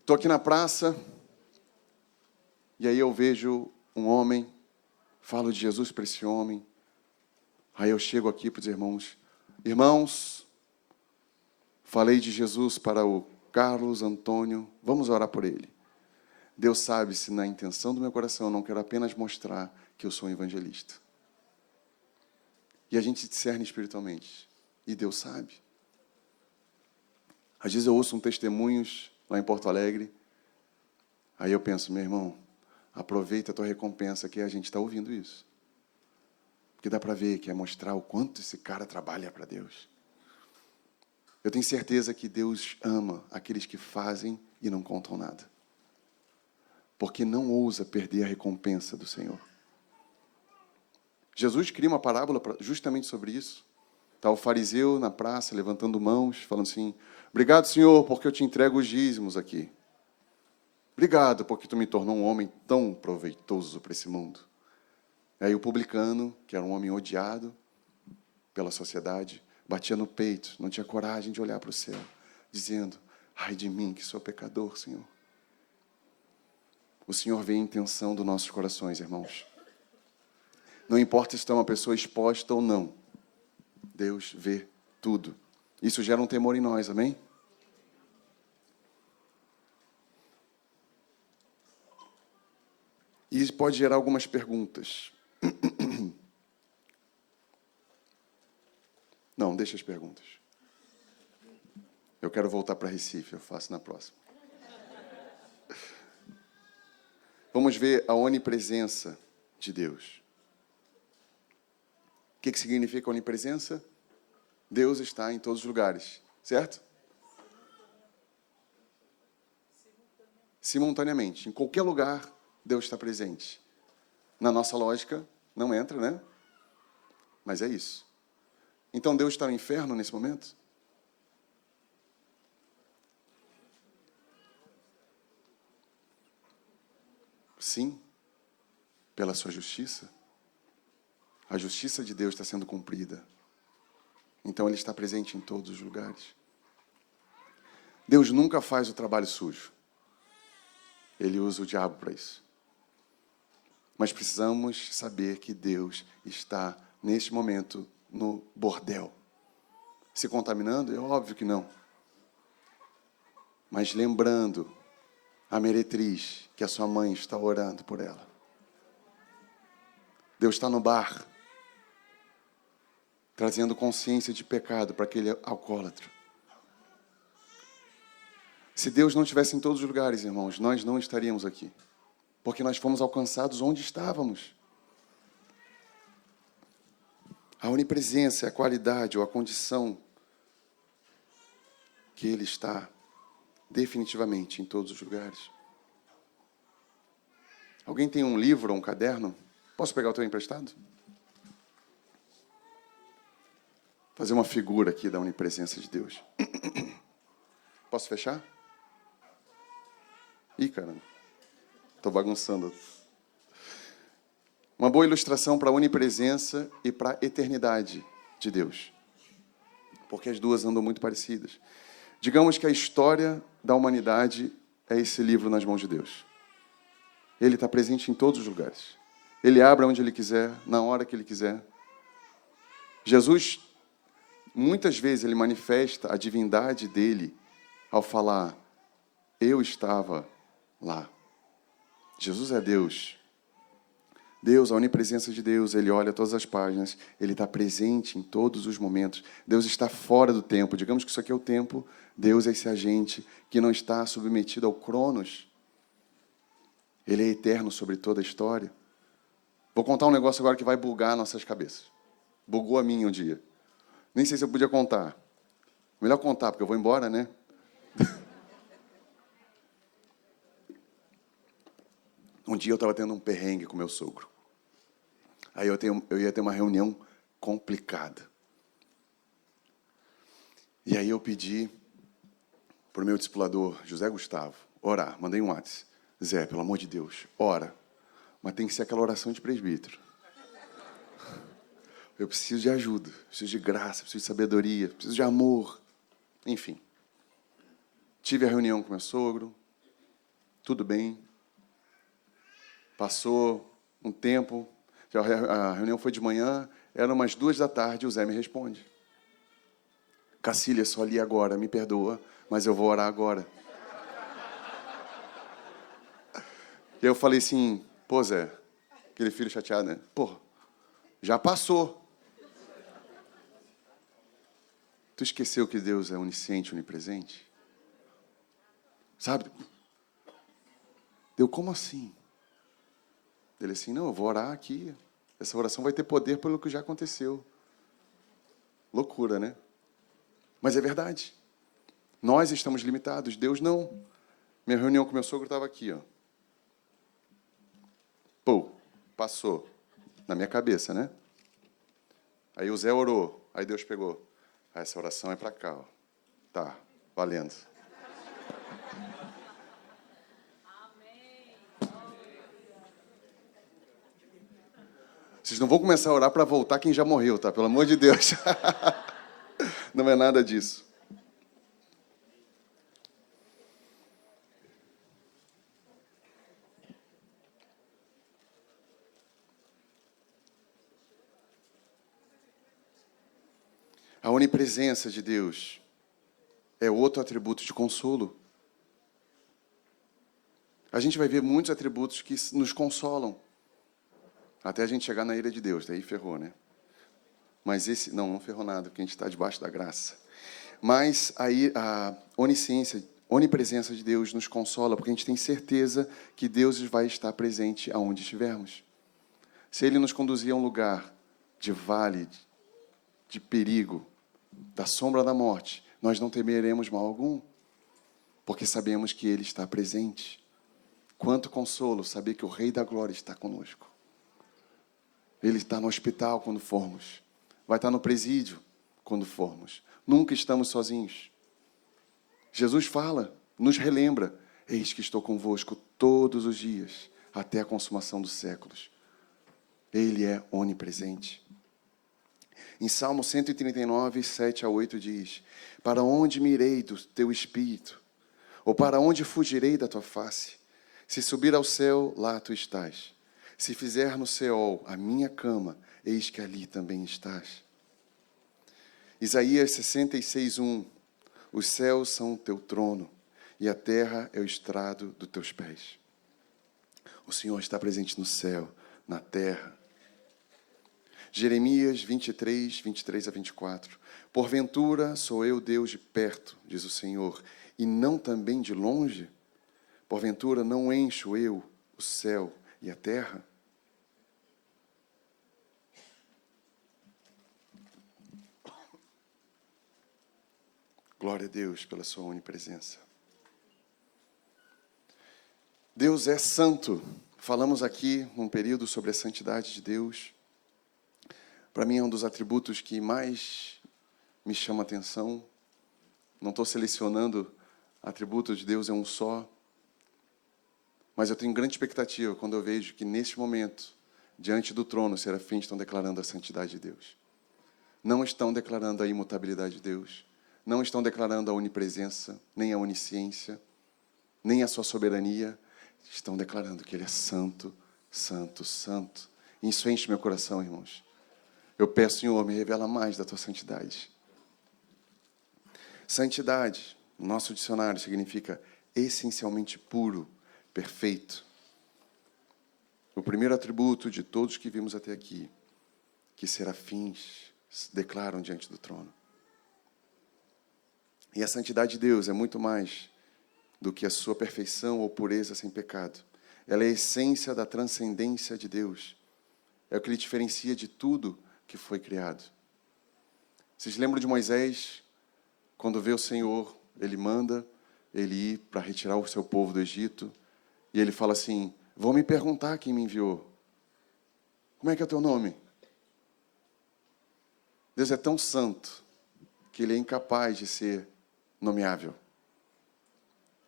Estou aqui na praça, e aí eu vejo um homem, falo de Jesus para esse homem, aí eu chego aqui para os irmãos. Irmãos, falei de Jesus para o Carlos Antônio, vamos orar por ele. Deus sabe se na intenção do meu coração eu não quero apenas mostrar que eu sou um evangelista. E a gente discerne espiritualmente. E Deus sabe. Às vezes eu ouço testemunhos lá em Porto Alegre. Aí eu penso, meu irmão, aproveita a tua recompensa, que a gente está ouvindo isso. Porque dá para ver que é mostrar o quanto esse cara trabalha para Deus. Eu tenho certeza que Deus ama aqueles que fazem e não contam nada. Porque não ousa perder a recompensa do Senhor. Jesus cria uma parábola justamente sobre isso. Está o fariseu na praça, levantando mãos, falando assim, obrigado, Senhor, porque eu te entrego os dízimos aqui. Obrigado, porque tu me tornou um homem tão proveitoso para esse mundo. Aí o publicano, que era um homem odiado pela sociedade, batia no peito, não tinha coragem de olhar para o céu, dizendo, ai de mim, que sou pecador, Senhor. O Senhor vê a intenção dos nossos corações, irmãos. Não importa se tu é uma pessoa exposta ou não. Deus vê tudo. Isso gera um temor em nós, amém? E pode gerar algumas perguntas. Não, deixa as perguntas. Eu quero voltar para Recife, eu faço na próxima. Vamos ver a onipresença de Deus. O que significa onipresença? Deus está em todos os lugares, certo? Simultaneamente. Em qualquer lugar, Deus está presente. Na nossa lógica, não entra, né? Mas é isso. Então, Deus está no inferno nesse momento? Sim. Pela sua justiça. A justiça de Deus está sendo cumprida. Então, Ele está presente em todos os lugares. Deus nunca faz o trabalho sujo. Ele usa o diabo para isso. Mas precisamos saber que Deus está, neste momento, no bordel. Se contaminando? É óbvio que não. Mas lembrando a meretriz que a sua mãe está orando por ela. Deus está no bar, trazendo consciência de pecado para aquele alcoólatra. Se Deus não estivesse em todos os lugares, irmãos, nós não estaríamos aqui. Porque nós fomos alcançados onde estávamos. A onipresença é a qualidade ou a condição que Ele está definitivamente em todos os lugares. Alguém tem um livro ou um caderno? Posso pegar o teu emprestado? Fazer uma figura aqui da onipresença de Deus. Posso fechar? Ih, caramba. Estou bagunçando. Uma boa ilustração para a onipresença e para a eternidade de Deus. Porque as duas andam muito parecidas. Digamos que a história da humanidade é esse livro nas mãos de Deus. Ele está presente em todos os lugares. Ele abre onde Ele quiser, na hora que Ele quiser. Jesus, muitas vezes, Ele manifesta a divindade dEle ao falar, eu estava lá. Jesus é Deus. Deus, a onipresença de Deus, Ele olha todas as páginas, Ele está presente em todos os momentos. Deus está fora do tempo. Digamos que isso aqui é o tempo. Deus é esse agente que não está submetido ao Cronos. Ele é eterno sobre toda a história. Vou contar um negócio agora que vai bugar nossas cabeças. Bugou a minha um dia. Nem sei se eu podia contar. Melhor contar, porque eu vou embora, né? Um dia eu estava tendo um perrengue com meu sogro. Aí eu ia ter uma reunião complicada. E aí eu pedi para o meu discipulador, José Gustavo, orar. Mandei um WhatsApp. Zé, pelo amor de Deus, ora. Mas tem que ser aquela oração de presbítero. Eu preciso de ajuda, preciso de graça, preciso de sabedoria, preciso de amor. Enfim. Tive a reunião com meu sogro. Tudo bem. Passou um tempo. A reunião foi de manhã. Eram umas 2h e o Zé me responde. Cacília, só li agora, me perdoa, mas eu vou orar agora. E eu falei assim, pô, Zé, aquele filho chateado, né? Pô, já passou. Tu esqueceu que Deus é onisciente, onipresente? Sabe? Deu, como assim? Ele assim, não, eu vou orar aqui. Essa oração vai ter poder pelo que já aconteceu. Loucura, né? Mas é verdade. Nós estamos limitados, Deus não. Minha reunião com meu sogro estava aqui, ó. Pô, passou. Na minha cabeça, né? Aí o Zé orou. Aí Deus pegou. Ah, essa oração é para cá, ó. Tá, valendo. Vocês não vão começar a orar para voltar quem já morreu, tá? Pelo amor de Deus. Não é nada disso. A onipresença de Deus é outro atributo de consolo. A gente vai ver muitos atributos que nos consolam. Até a gente chegar na ira de Deus, daí ferrou, né? Mas esse, não ferrou nada, porque a gente está debaixo da graça. Mas aí a onisciência, onipresença de Deus nos consola, porque a gente tem certeza que Deus vai estar presente aonde estivermos. Se Ele nos conduzir a um lugar de vale, de perigo, da sombra da morte, nós não temeremos mal algum, porque sabemos que Ele está presente. Quanto consolo saber que o Rei da Glória está conosco. Ele está no hospital quando formos. Vai estar no presídio quando formos. Nunca estamos sozinhos. Jesus fala, nos relembra, eis que estou convosco todos os dias, até a consumação dos séculos. Ele é onipresente. Em Salmo 139, 7 a 8 diz, para onde me irei do teu espírito? Ou para onde fugirei da tua face? Se subir ao céu, lá tu estás. Se fizer no Seol a minha cama, eis que ali também estás. Isaías 66, 1. Os céus são o teu trono, e a terra é o estrado dos teus pés. O Senhor está presente no céu, na terra. Jeremias 23, 23 a 24. Porventura sou eu Deus de perto, diz o Senhor, e não também de longe? Porventura não encho eu o céu e a terra? Glória a Deus pela sua onipresença. Deus é santo. Falamos aqui num período sobre a santidade de Deus. Para mim é um dos atributos que mais me chama a atenção. Não estou selecionando atributos de Deus, é um só. Mas eu tenho grande expectativa quando eu vejo que, neste momento, diante do trono, os serafins estão declarando a santidade de Deus. Não estão declarando a imutabilidade de Deus. Não estão declarando a onipresença, nem a onisciência, nem a sua soberania. Estão declarando que Ele é santo, santo, santo. Isso enche meu coração, irmãos. Eu peço, Senhor, me revela mais da tua santidade. Santidade, no nosso dicionário, significa essencialmente puro, perfeito. O primeiro atributo de todos que vimos até aqui, que serafins declaram diante do trono. E a santidade de Deus é muito mais do que a sua perfeição ou pureza sem pecado. Ela é a essência da transcendência de Deus. É o que lhe diferencia de tudo que foi criado. Vocês lembram de Moisés, quando vê o Senhor, ele manda ele ir para retirar o seu povo do Egito, e ele fala assim, vão me perguntar quem me enviou. Como é que é o teu nome? Deus é tão santo que Ele é incapaz de ser nomeável.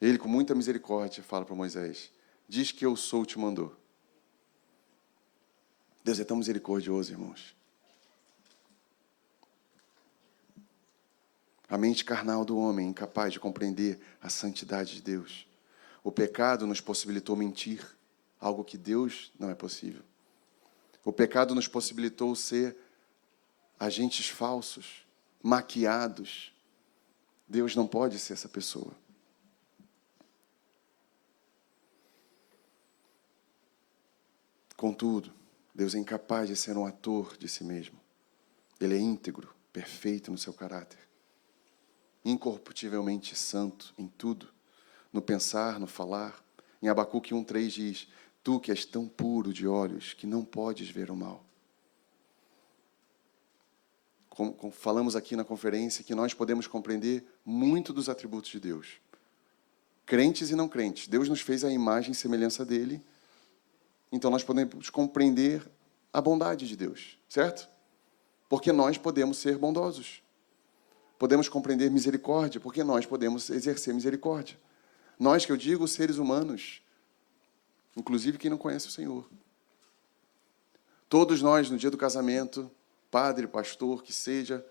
Ele, com muita misericórdia, fala para Moisés, diz que eu sou, te mandou. Deus é tão misericordioso, irmãos. A mente carnal do homem é incapaz de compreender a santidade de Deus. O pecado nos possibilitou mentir, algo que Deus não é possível. O pecado nos possibilitou ser agentes falsos, maquiados. Deus não pode ser essa pessoa. Contudo, Deus é incapaz de ser um ator de si mesmo. Ele é íntegro, perfeito no seu caráter. incorruptivelmente santo em tudo, no pensar, no falar. Em Abacuque 1:3 diz: tu que és tão puro de olhos que não podes ver o mal. Como falamos aqui na conferência, que nós podemos compreender muito dos atributos de Deus. Crentes e não crentes. Deus nos fez a imagem e semelhança dele. Então, nós podemos compreender a bondade de Deus, certo? Porque nós podemos ser bondosos. Podemos compreender misericórdia, porque nós podemos exercer misericórdia. Nós, que eu digo, seres humanos, inclusive quem não conhece o Senhor. Todos nós, no dia do casamento, padre, pastor, que seja,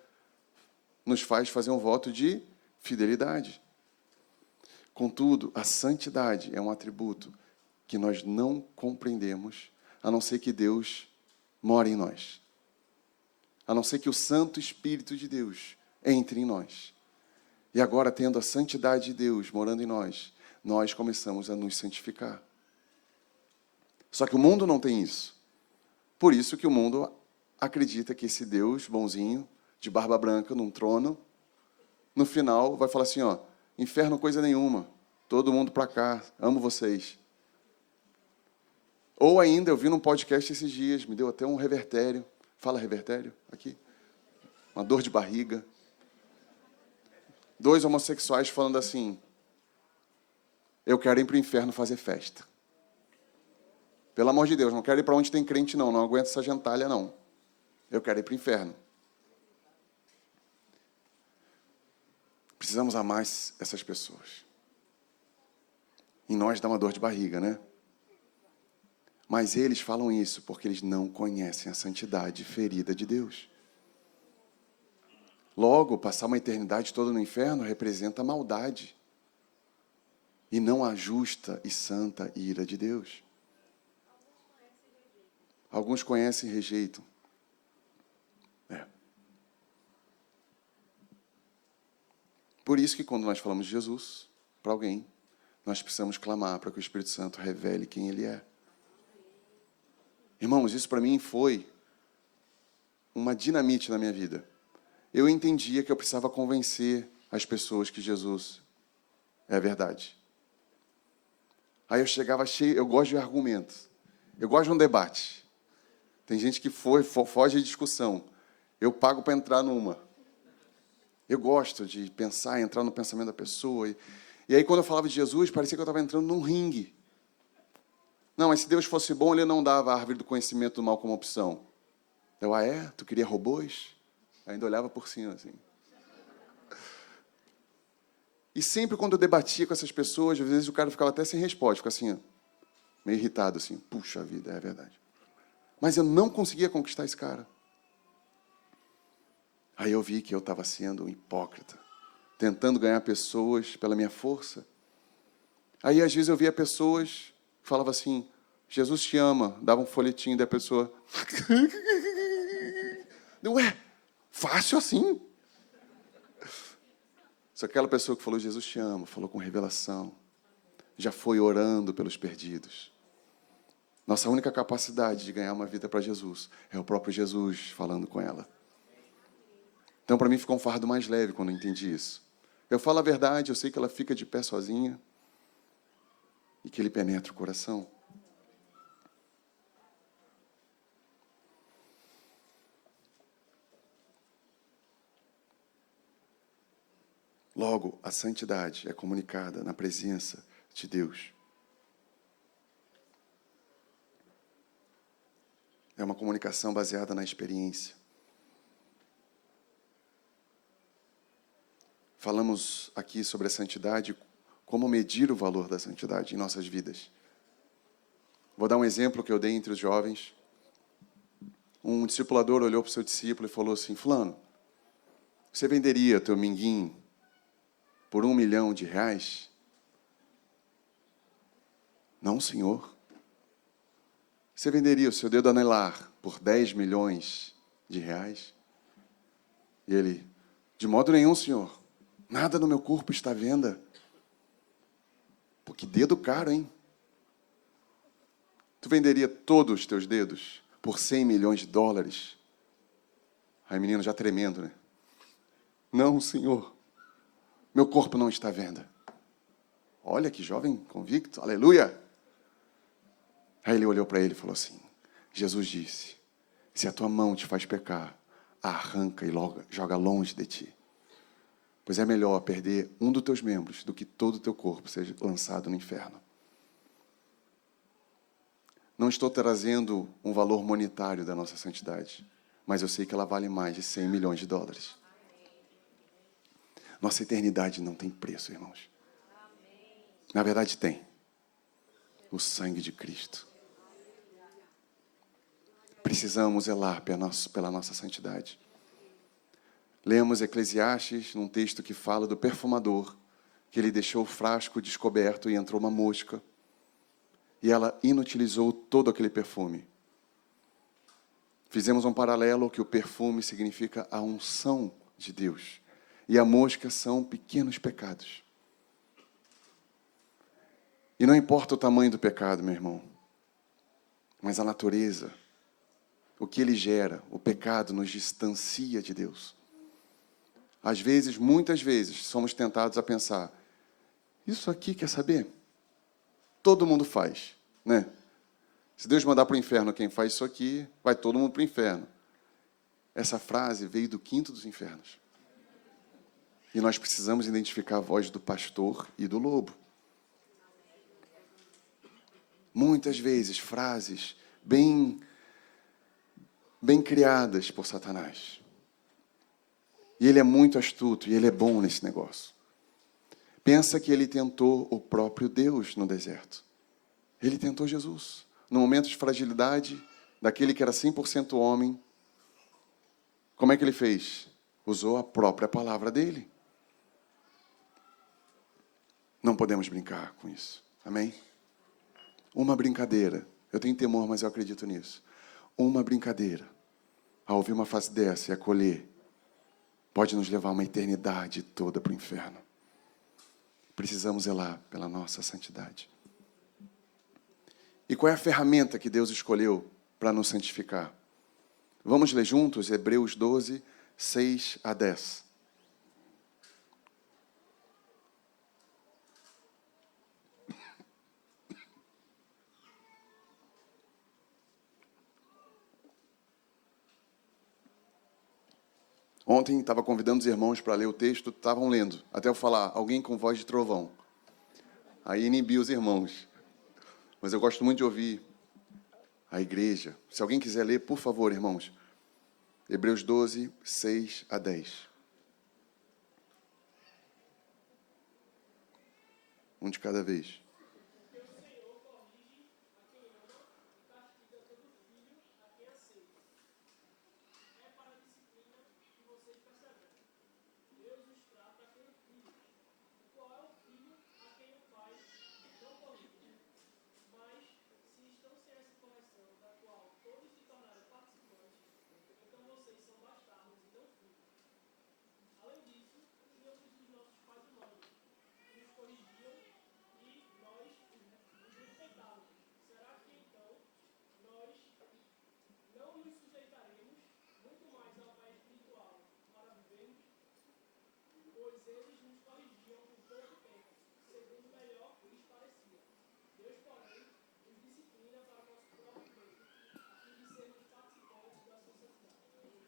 nos faz fazer um voto de fidelidade. Contudo, a santidade é um atributo que nós não compreendemos, a não ser que Deus more em nós. A não ser que o Santo Espírito de Deus entre em nós. E agora, tendo a santidade de Deus morando em nós, nós começamos a nos santificar. Só que o mundo não tem isso. Por isso que o mundo acredita que esse Deus bonzinho, de barba branca, num trono, no final vai falar assim, ó, inferno coisa nenhuma, todo mundo para cá, amo vocês. Ou ainda, eu vi num podcast esses dias, me deu até um revertério. Fala revertério aqui. Uma dor de barriga. 2 homossexuais falando assim, eu quero ir para o inferno fazer festa. Pelo amor de Deus, não quero ir para onde tem crente, não aguento essa gentalha, não. Eu quero ir para o inferno. Precisamos amar essas pessoas. Em nós dá uma dor de barriga, né? Mas eles falam isso porque eles não conhecem a santidade ferida de Deus. Logo, passar uma eternidade toda no inferno representa a maldade. E não a justa e santa ira de Deus. Alguns conhecem e rejeitam. Por isso que quando nós falamos de Jesus para alguém, nós precisamos clamar para que o Espírito Santo revele quem Ele é. Irmãos, isso para mim foi uma dinamite na minha vida. Eu entendia que eu precisava convencer as pessoas que Jesus é a verdade. Aí eu chegava cheio, eu gosto de argumentos, eu gosto de um debate. Tem gente que foge de discussão. Eu pago para entrar numa. Eu gosto de pensar, entrar no pensamento da pessoa. E aí, quando eu falava de Jesus, parecia que eu estava entrando num ringue. Não, mas se Deus fosse bom, Ele não dava a árvore do conhecimento do mal como opção. Eu, Tu queria robôs? Ainda olhava por cima, assim. E sempre quando eu debatia com essas pessoas, às vezes o cara ficava até sem resposta, ficava assim, meio irritado, assim, puxa vida, é verdade. Mas eu não conseguia conquistar esse cara. Aí eu vi que eu estava sendo um hipócrita, tentando ganhar pessoas pela minha força. Aí, às vezes, eu via pessoas que falavam assim, Jesus te ama, dava um folhetinho da pessoa. Ué, fácil assim? Só aquela pessoa que falou, Jesus te ama, falou com revelação, já foi orando pelos perdidos. Nossa única capacidade de ganhar uma vida para Jesus é o próprio Jesus falando com ela. Então, para mim, ficou um fardo mais leve quando eu entendi isso. Eu falo a verdade, eu sei que ela fica de pé sozinha e que Ele penetra o coração. Logo, a santidade é comunicada na presença de Deus. É uma comunicação baseada na experiência. Falamos aqui sobre a santidade, como medir o valor da santidade em nossas vidas. Vou dar um exemplo que eu dei entre os jovens. Um discipulador olhou para o seu discípulo e falou assim, fulano, você venderia teu minguinho por R$1 milhão? Não, senhor. Você venderia o seu dedo anelar por 10 milhões de reais? E ele, de modo nenhum, senhor. Nada no meu corpo está à venda. Pô, que dedo caro, hein? Tu venderia todos os teus dedos por 100 milhões de dólares? Aí o menino já tremendo, né? Não, senhor. Meu corpo não está à venda. Olha que jovem convicto, aleluia. Aí ele olhou para ele e falou assim, Jesus disse, se a tua mão te faz pecar, arranca e logo joga longe de ti. Pois é melhor perder um dos teus membros do que todo o teu corpo seja lançado no inferno. Não estou trazendo um valor monetário da nossa santidade, mas eu sei que ela vale mais de 100 milhões de dólares. Nossa eternidade não tem preço, irmãos. Na verdade tem. O sangue de Cristo. Precisamos zelar pela nossa santidade. Lemos Eclesiastes, num texto que fala do perfumador, que ele deixou o frasco descoberto e entrou uma mosca, e ela inutilizou todo aquele perfume. Fizemos um paralelo que o perfume significa a unção de Deus, e a mosca são pequenos pecados. E não importa o tamanho do pecado, meu irmão, mas a natureza, o que ele gera, o pecado nos distancia de Deus. Às vezes, muitas vezes, somos tentados a pensar, isso aqui, quer saber? Todo mundo faz, né? Se Deus mandar para o inferno quem faz isso aqui, vai todo mundo para o inferno. Essa frase veio do quinto dos infernos. E nós precisamos identificar a voz do pastor e do lobo. Muitas vezes, frases bem criadas por Satanás. E ele é muito astuto, e ele é bom nesse negócio. Pensa que ele tentou o próprio Deus no deserto. Ele tentou Jesus. No momento de fragilidade, daquele que era 100% homem, como é que ele fez? Usou a própria palavra dele. Não podemos brincar com isso. Amém? Uma brincadeira. Eu tenho temor, mas eu acredito nisso. Uma brincadeira, ao ouvir uma frase dessa e acolher, pode nos levar uma eternidade toda para o inferno. Precisamos zelar pela nossa santidade. E qual é a ferramenta que Deus escolheu para nos santificar? Vamos ler juntos Hebreus 12, 6 a 10. Ontem estava convidando os irmãos para ler o texto, estavam lendo, até eu falar, alguém com voz de trovão. Aí inibi os irmãos. Mas eu gosto muito de ouvir a igreja. Se alguém quiser ler, por favor, irmãos. Hebreus 12, 6 a 10. Um de cada vez.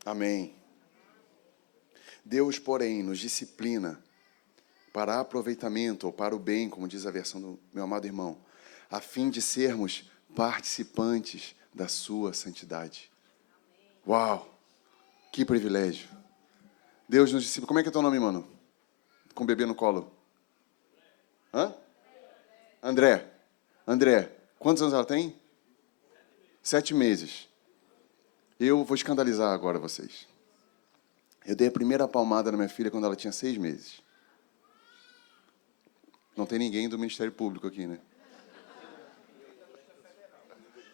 Amém. Deus, porém, nos disciplina para aproveitamento ou para o bem, como diz a versão do meu amado irmão, a fim de sermos participantes da sua santidade. Uau! Que privilégio. Deus nos disciplina. Como é que é teu nome, mano? Com o bebê no colo. Hã? André. André. Quantos anos ela tem? 7 meses. Eu vou escandalizar agora vocês. Eu dei a primeira palmada na minha filha quando ela tinha 6 meses. Não tem ninguém do Ministério Público aqui, né?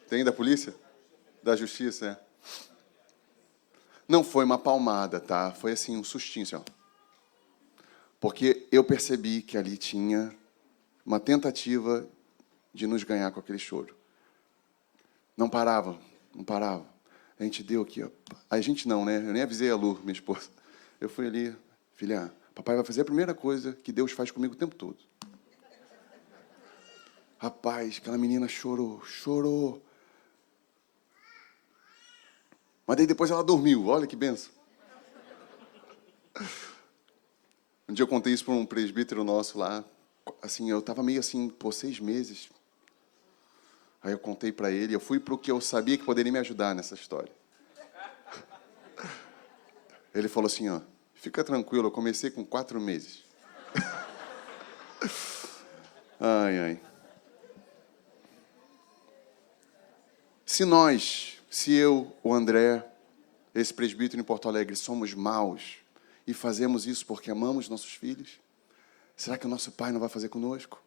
Tem da polícia? Da justiça, é. Não foi uma palmada, tá? Foi assim, um sustinho, assim, ó. Porque eu percebi que ali tinha uma tentativa de nos ganhar com aquele choro. Não parava, não parava. A gente deu aqui, ó. A gente não, né? Eu nem avisei a Lu, minha esposa. Eu fui ali, filha, Papai vai fazer a primeira coisa que Deus faz comigo o tempo todo. Rapaz, aquela menina chorou. Mas daí depois ela dormiu, olha que benção. Um dia eu contei isso para um presbítero nosso lá. Assim, eu estava meio assim, 6 meses. Aí eu contei para ele, eu fui para o que eu sabia que poderia me ajudar nessa história. Ele falou assim, ó, fica tranquilo, eu comecei com 4 meses. Ai. Se eu, o André, esse presbítero em Porto Alegre, somos maus e fazemos isso porque amamos nossos filhos, será que o nosso Pai não vai fazer conosco?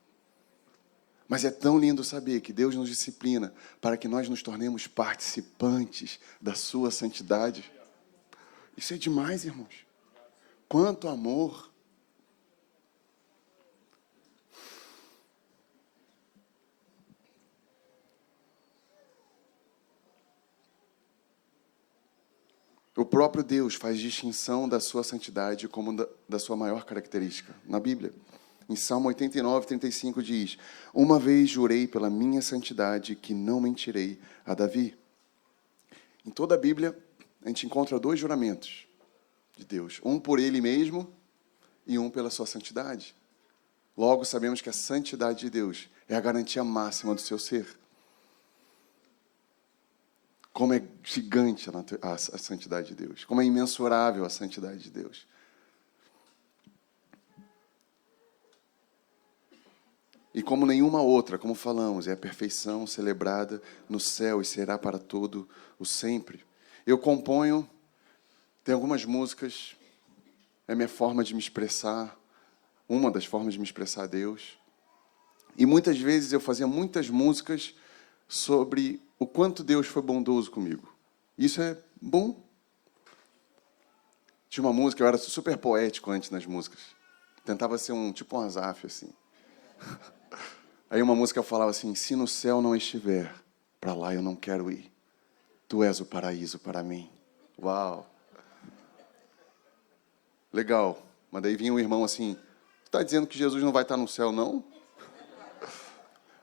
Mas é tão lindo saber que Deus nos disciplina para que nós nos tornemos participantes da sua santidade. Isso é demais, irmãos. Quanto amor. O próprio Deus faz distinção da sua santidade como da sua maior característica. Na Bíblia, em Salmo 89, 35 diz: uma vez jurei pela minha santidade que não mentirei a Davi. Em toda a Bíblia, a gente encontra 2 juramentos de Deus. Um por Ele mesmo e um pela sua santidade. Logo, sabemos que a santidade de Deus é a garantia máxima do seu ser. Como é gigante a santidade de Deus. Como é imensurável a santidade de Deus. E como nenhuma outra, como falamos, é a perfeição celebrada no céu e será para todo o sempre. Eu componho, tem algumas músicas, é a minha forma de me expressar, uma das formas de me expressar a Deus. E muitas vezes eu fazia muitas músicas sobre o quanto Deus foi bondoso comigo. Isso é bom. Tinha uma música, eu era super poético antes nas músicas. Tentava ser tipo um Asaf, assim. Aí uma música falava assim: se no céu não estiver, para lá eu não quero ir. Tu és o paraíso para mim. Uau! Legal. Mas daí vinha um irmão assim: tu está dizendo que Jesus não vai estar no céu, não?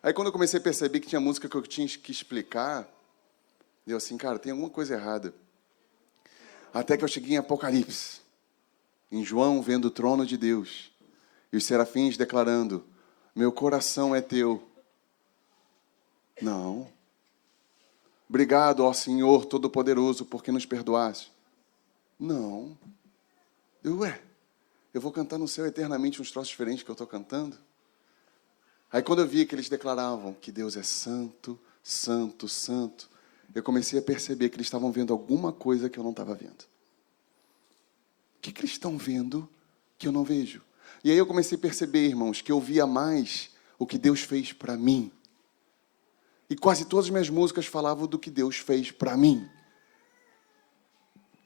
Aí quando eu comecei a perceber que tinha música que eu tinha que explicar, eu assim, cara, tem alguma coisa errada. Até que eu cheguei em Apocalipse, em João vendo o trono de Deus, e os serafins declarando: meu coração é teu. Não. Obrigado, ó Senhor Todo-Poderoso, porque nos perdoaste. Não. Eu vou cantar no céu eternamente uns troços diferentes que eu estou cantando? Aí quando eu vi que eles declaravam que Deus é santo, santo, santo, eu comecei a perceber que eles estavam vendo alguma coisa que eu não estava vendo. O que eles estão vendo que eu não vejo? E aí eu comecei a perceber, irmãos, que eu via mais o que Deus fez para mim. E quase todas as minhas músicas falavam do que Deus fez para mim.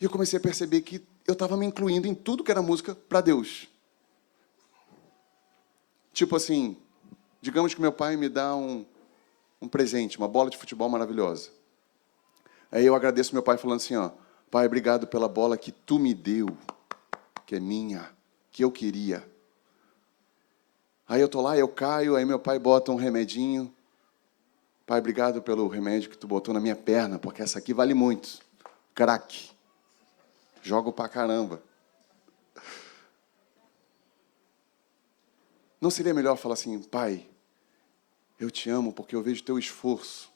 E eu comecei a perceber que eu estava me incluindo em tudo que era música para Deus. Tipo assim, digamos que meu pai me dá um presente, uma bola de futebol maravilhosa. Aí eu agradeço meu pai falando assim, ó: pai, obrigado pela bola que tu me deu, que é minha, que eu queria. Aí eu tô lá, eu caio, aí meu pai bota um remedinho. Pai, obrigado pelo remédio que tu botou na minha perna, porque essa aqui vale muito. Crack. Jogo pra caramba. Não seria melhor falar assim: pai, eu te amo porque eu vejo teu esforço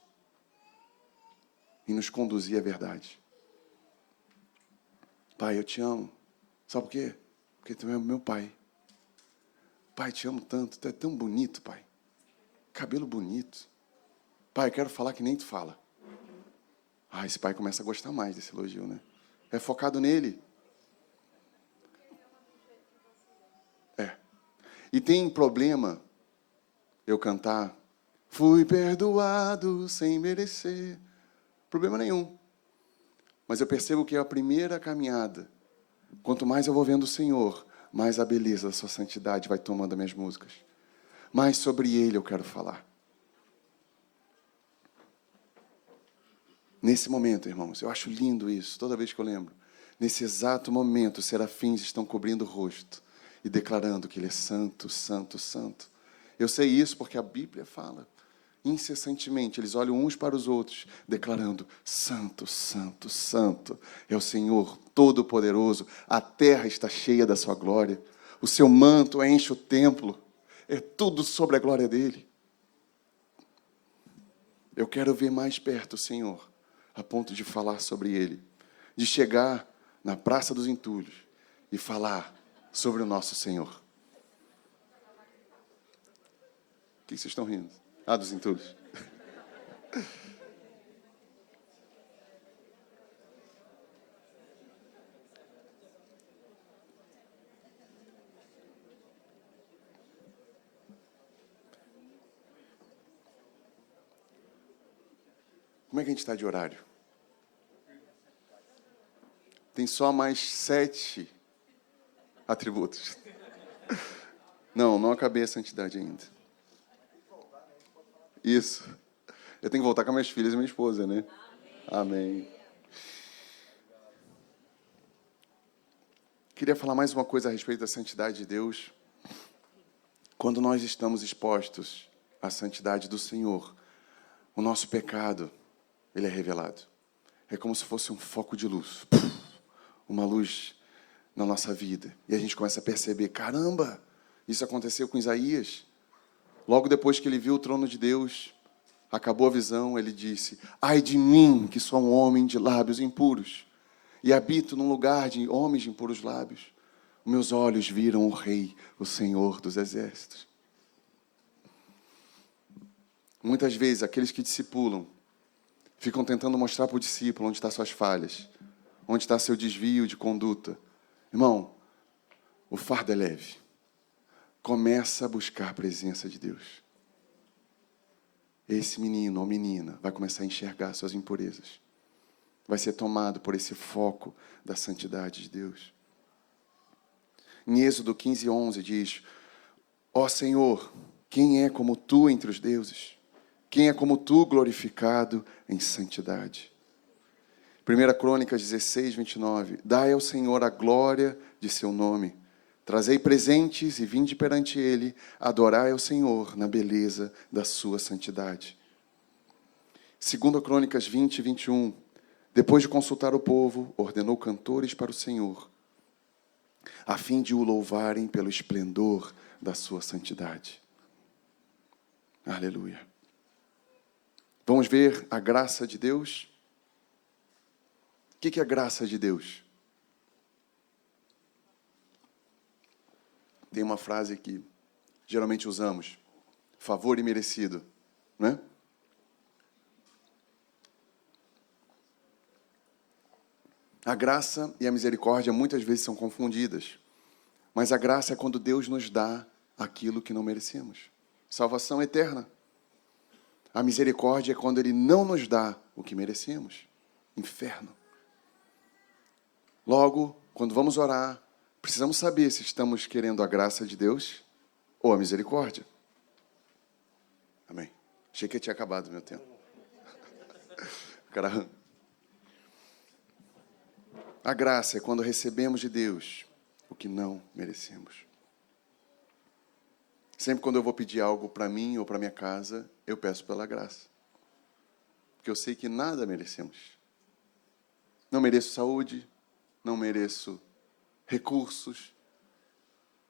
em nos conduzir à verdade. Pai, eu te amo. Sabe por quê? Porque tu é meu pai. Pai, te amo tanto, tu é tão bonito, pai. Cabelo bonito. Pai, eu quero falar que nem tu fala. Ah, esse pai começa a gostar mais desse elogio, né? É focado nele. É. E tem problema eu cantar: fui perdoado sem merecer. Problema nenhum. Mas eu percebo que é a primeira caminhada. Quanto mais eu vou vendo o Senhor, mais a beleza da sua santidade vai tomando as minhas músicas. Mais sobre Ele eu quero falar. Nesse momento, irmãos, eu acho lindo isso, toda vez que eu lembro. Nesse exato momento, os serafins estão cobrindo o rosto e declarando que Ele é santo, santo, santo. Eu sei isso porque a Bíblia fala. Incessantemente, eles olham uns para os outros, declarando: santo, santo, santo é o Senhor Todo-Poderoso, a terra está cheia da sua glória, o seu manto enche o templo, é tudo sobre a glória dele. Eu quero ver mais perto o Senhor, a ponto de falar sobre ele, de chegar na Praça dos Entulhos e falar sobre o nosso Senhor. O que vocês estão rindo? Ah, dos entulhos. Como é que a gente está de horário? Tem só mais 7 atributos. Não acabei a santidade ainda. Isso. Eu tenho que voltar com minhas filhas e minha esposa, né? Amém. Queria falar mais uma coisa a respeito da santidade de Deus. Quando nós estamos expostos à santidade do Senhor, o nosso pecado, ele é revelado. É como se fosse um foco de luz. Uma luz na nossa vida. E a gente começa a perceber, caramba, isso aconteceu com Isaías. Logo depois que ele viu o trono de Deus, acabou a visão, ele disse: ai de mim, que sou um homem de lábios impuros, e habito num lugar de homens de impuros lábios. Meus olhos viram o Rei, o Senhor dos Exércitos. Muitas vezes, aqueles que discipulam ficam tentando mostrar para o discípulo onde estão suas falhas, onde está seu desvio de conduta. Irmão, o fardo é leve. Começa a buscar a presença de Deus. Esse menino ou menina vai começar a enxergar suas impurezas. Vai ser tomado por esse foco da santidade de Deus. Em Êxodo 15:11 diz: ó Senhor, quem é como tu entre os deuses? Quem é como tu glorificado em santidade? 1 Crônicas 16:29. Dai ao Senhor a glória de seu nome. Trazei presentes e vinde perante ele, adorai ao Senhor na beleza da sua santidade. 2 Crônicas 20:21. Depois de consultar o povo, ordenou cantores para o Senhor, a fim de o louvarem pelo esplendor da sua santidade. Aleluia. Vamos ver a graça de Deus? O que é a graça de Deus? Tem uma frase que geralmente usamos: favor imerecido, não é? A graça e a misericórdia muitas vezes são confundidas, mas a graça é quando Deus nos dá aquilo que não merecemos. Salvação eterna. A misericórdia é quando Ele não nos dá o que merecemos. Inferno. Logo, quando vamos orar, precisamos saber se estamos querendo a graça de Deus ou a misericórdia. Amém. Achei que tinha acabado o meu tempo. Caramba. A graça é quando recebemos de Deus o que não merecemos. Sempre quando eu vou pedir algo para mim ou para minha casa, eu peço pela graça. Porque eu sei que nada merecemos. Não mereço saúde, não mereço recursos.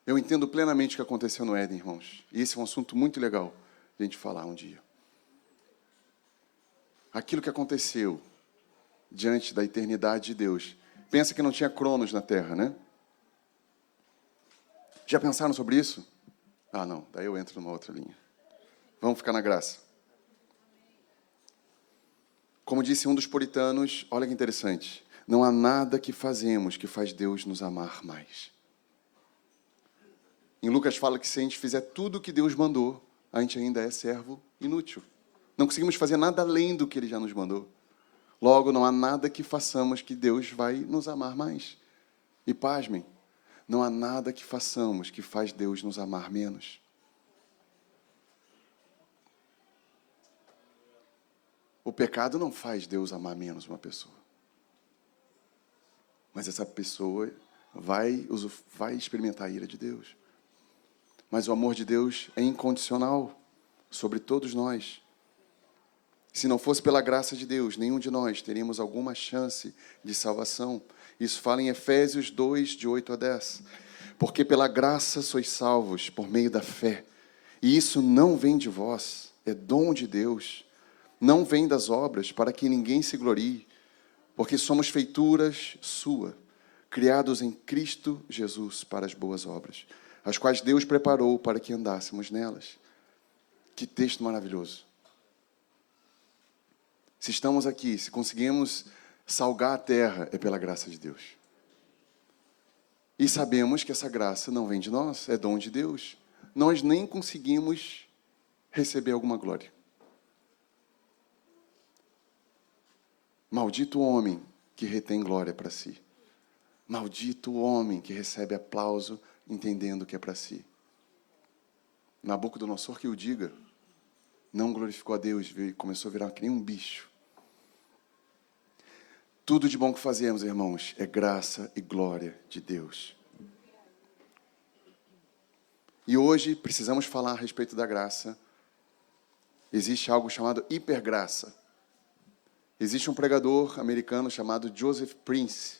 Eu entendo plenamente o que aconteceu no Éden, irmãos. E esse é um assunto muito legal de a gente falar um dia. Aquilo que aconteceu diante da eternidade de Deus. Pensa que não tinha cronos na Terra, né? Já pensaram sobre isso? Ah, não. Daí eu entro numa outra linha. Vamos ficar na graça. Como disse um dos puritanos, olha que interessante. Não há nada que fazemos que faz Deus nos amar mais. Em Lucas fala que se a gente fizer tudo o que Deus mandou, a gente ainda é servo inútil. Não conseguimos fazer nada além do que Ele já nos mandou. Logo, não há nada que façamos que Deus vai nos amar mais. E pasmem, não há nada que façamos que faz Deus nos amar menos. O pecado não faz Deus amar menos uma pessoa. Mas essa pessoa vai experimentar a ira de Deus. Mas o amor de Deus é incondicional sobre todos nós. Se não fosse pela graça de Deus, nenhum de nós teríamos alguma chance de salvação. Isso fala em Efésios 2, de 8 a 10. Porque pela graça sois salvos, por meio da fé. E isso não vem de vós, é dom de Deus. Não vem das obras, para que ninguém se glorie. Porque somos feituras sua, criados em Cristo Jesus para as boas obras, as quais Deus preparou para que andássemos nelas. Que texto maravilhoso. Se estamos aqui, se conseguimos salgar a terra, é pela graça de Deus. E sabemos que essa graça não vem de nós, é dom de Deus. Nós nem conseguimos receber alguma glória. Maldito o homem que retém glória para si. Maldito o homem que recebe aplauso entendendo que é para si. Nabucodonosor que o diga, não glorificou a Deus e começou a virar que nem um bicho. Tudo de bom que fazemos, irmãos, é graça e glória de Deus. E hoje precisamos falar a respeito da graça. Existe algo chamado hipergraça. Existe um pregador americano chamado Joseph Prince,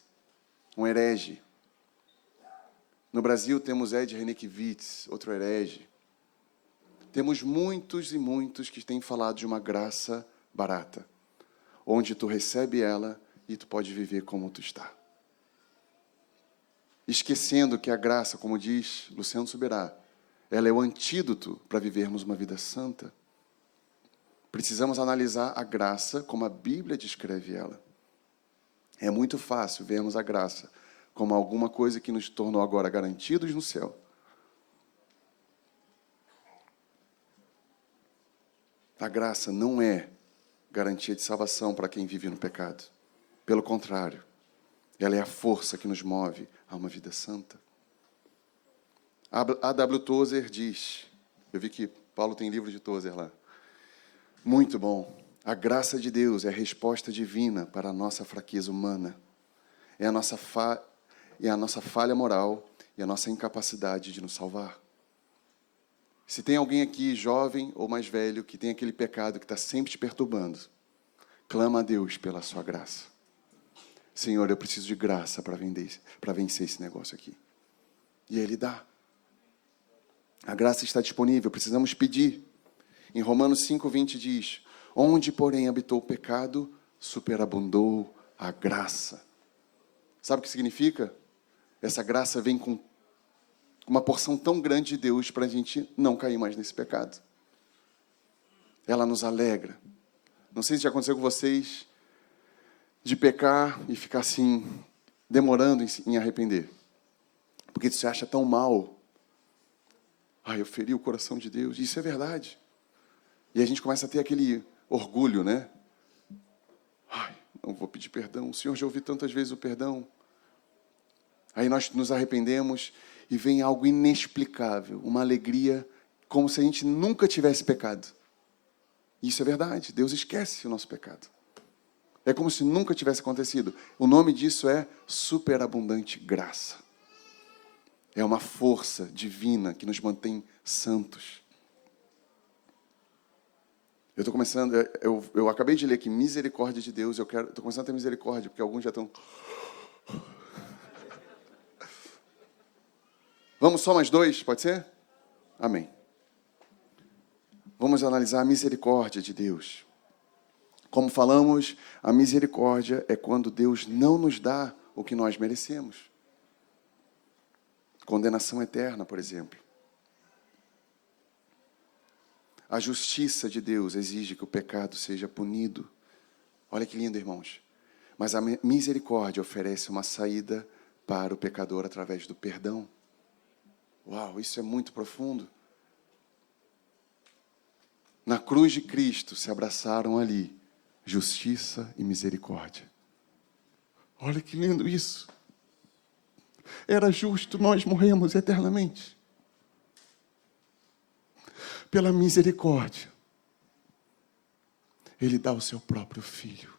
um herege. No Brasil temos Ed Renekiewicz, outro herege. Temos muitos e muitos que têm falado de uma graça barata, onde tu recebe ela e tu pode viver como tu está. Esquecendo que a graça, como diz Luciano Subirá, ela é o antídoto para vivermos uma vida santa. Precisamos analisar a graça como a Bíblia descreve ela. É muito fácil vermos a graça como alguma coisa que nos tornou agora garantidos no céu. A graça não é garantia de salvação para quem vive no pecado. Pelo contrário, ela é a força que nos move a uma vida santa. A W. Tozer diz, eu vi que Paulo tem livro de Tozer lá, muito bom, a graça de Deus é a resposta divina para a nossa fraqueza humana, é a nossa falha moral e a nossa incapacidade de nos salvar. Se tem alguém aqui, jovem ou mais velho, que tem aquele pecado que está sempre te perturbando, clama a Deus pela sua graça. Senhor, eu preciso de graça para vencer esse negócio aqui. E Ele dá. A graça está disponível, precisamos pedir. Em Romanos 5:20 diz, onde, porém, habitou o pecado, superabundou a graça. Sabe o que significa? Essa graça vem com uma porção tão grande de Deus para a gente não cair mais nesse pecado. Ela nos alegra. Não sei se já aconteceu com vocês, de pecar e ficar assim, demorando em arrepender. Porque você acha tão mal. Eu feri o coração de Deus. Isso é verdade. E a gente começa a ter aquele orgulho, né? Não vou pedir perdão. O Senhor já ouviu tantas vezes o perdão. Aí nós nos arrependemos e vem algo inexplicável, uma alegria, como se a gente nunca tivesse pecado. Isso é verdade. Deus esquece o nosso pecado. É como se nunca tivesse acontecido. O nome disso é superabundante graça. É uma força divina que nos mantém santos. Eu acabei de ler que misericórdia de Deus, estou começando a ter misericórdia, porque alguns já estão... Vamos só mais 2, pode ser? Amém. Vamos analisar a misericórdia de Deus. Como falamos, a misericórdia é quando Deus não nos dá o que nós merecemos. Condenação eterna, por exemplo. A justiça de Deus exige que o pecado seja punido. Olha que lindo, irmãos. Mas a misericórdia oferece uma saída para o pecador através do perdão. Uau, isso é muito profundo. Na cruz de Cristo se abraçaram ali justiça e misericórdia. Olha que lindo isso. Era justo nós morremos eternamente. Pela misericórdia, Ele dá o seu próprio Filho.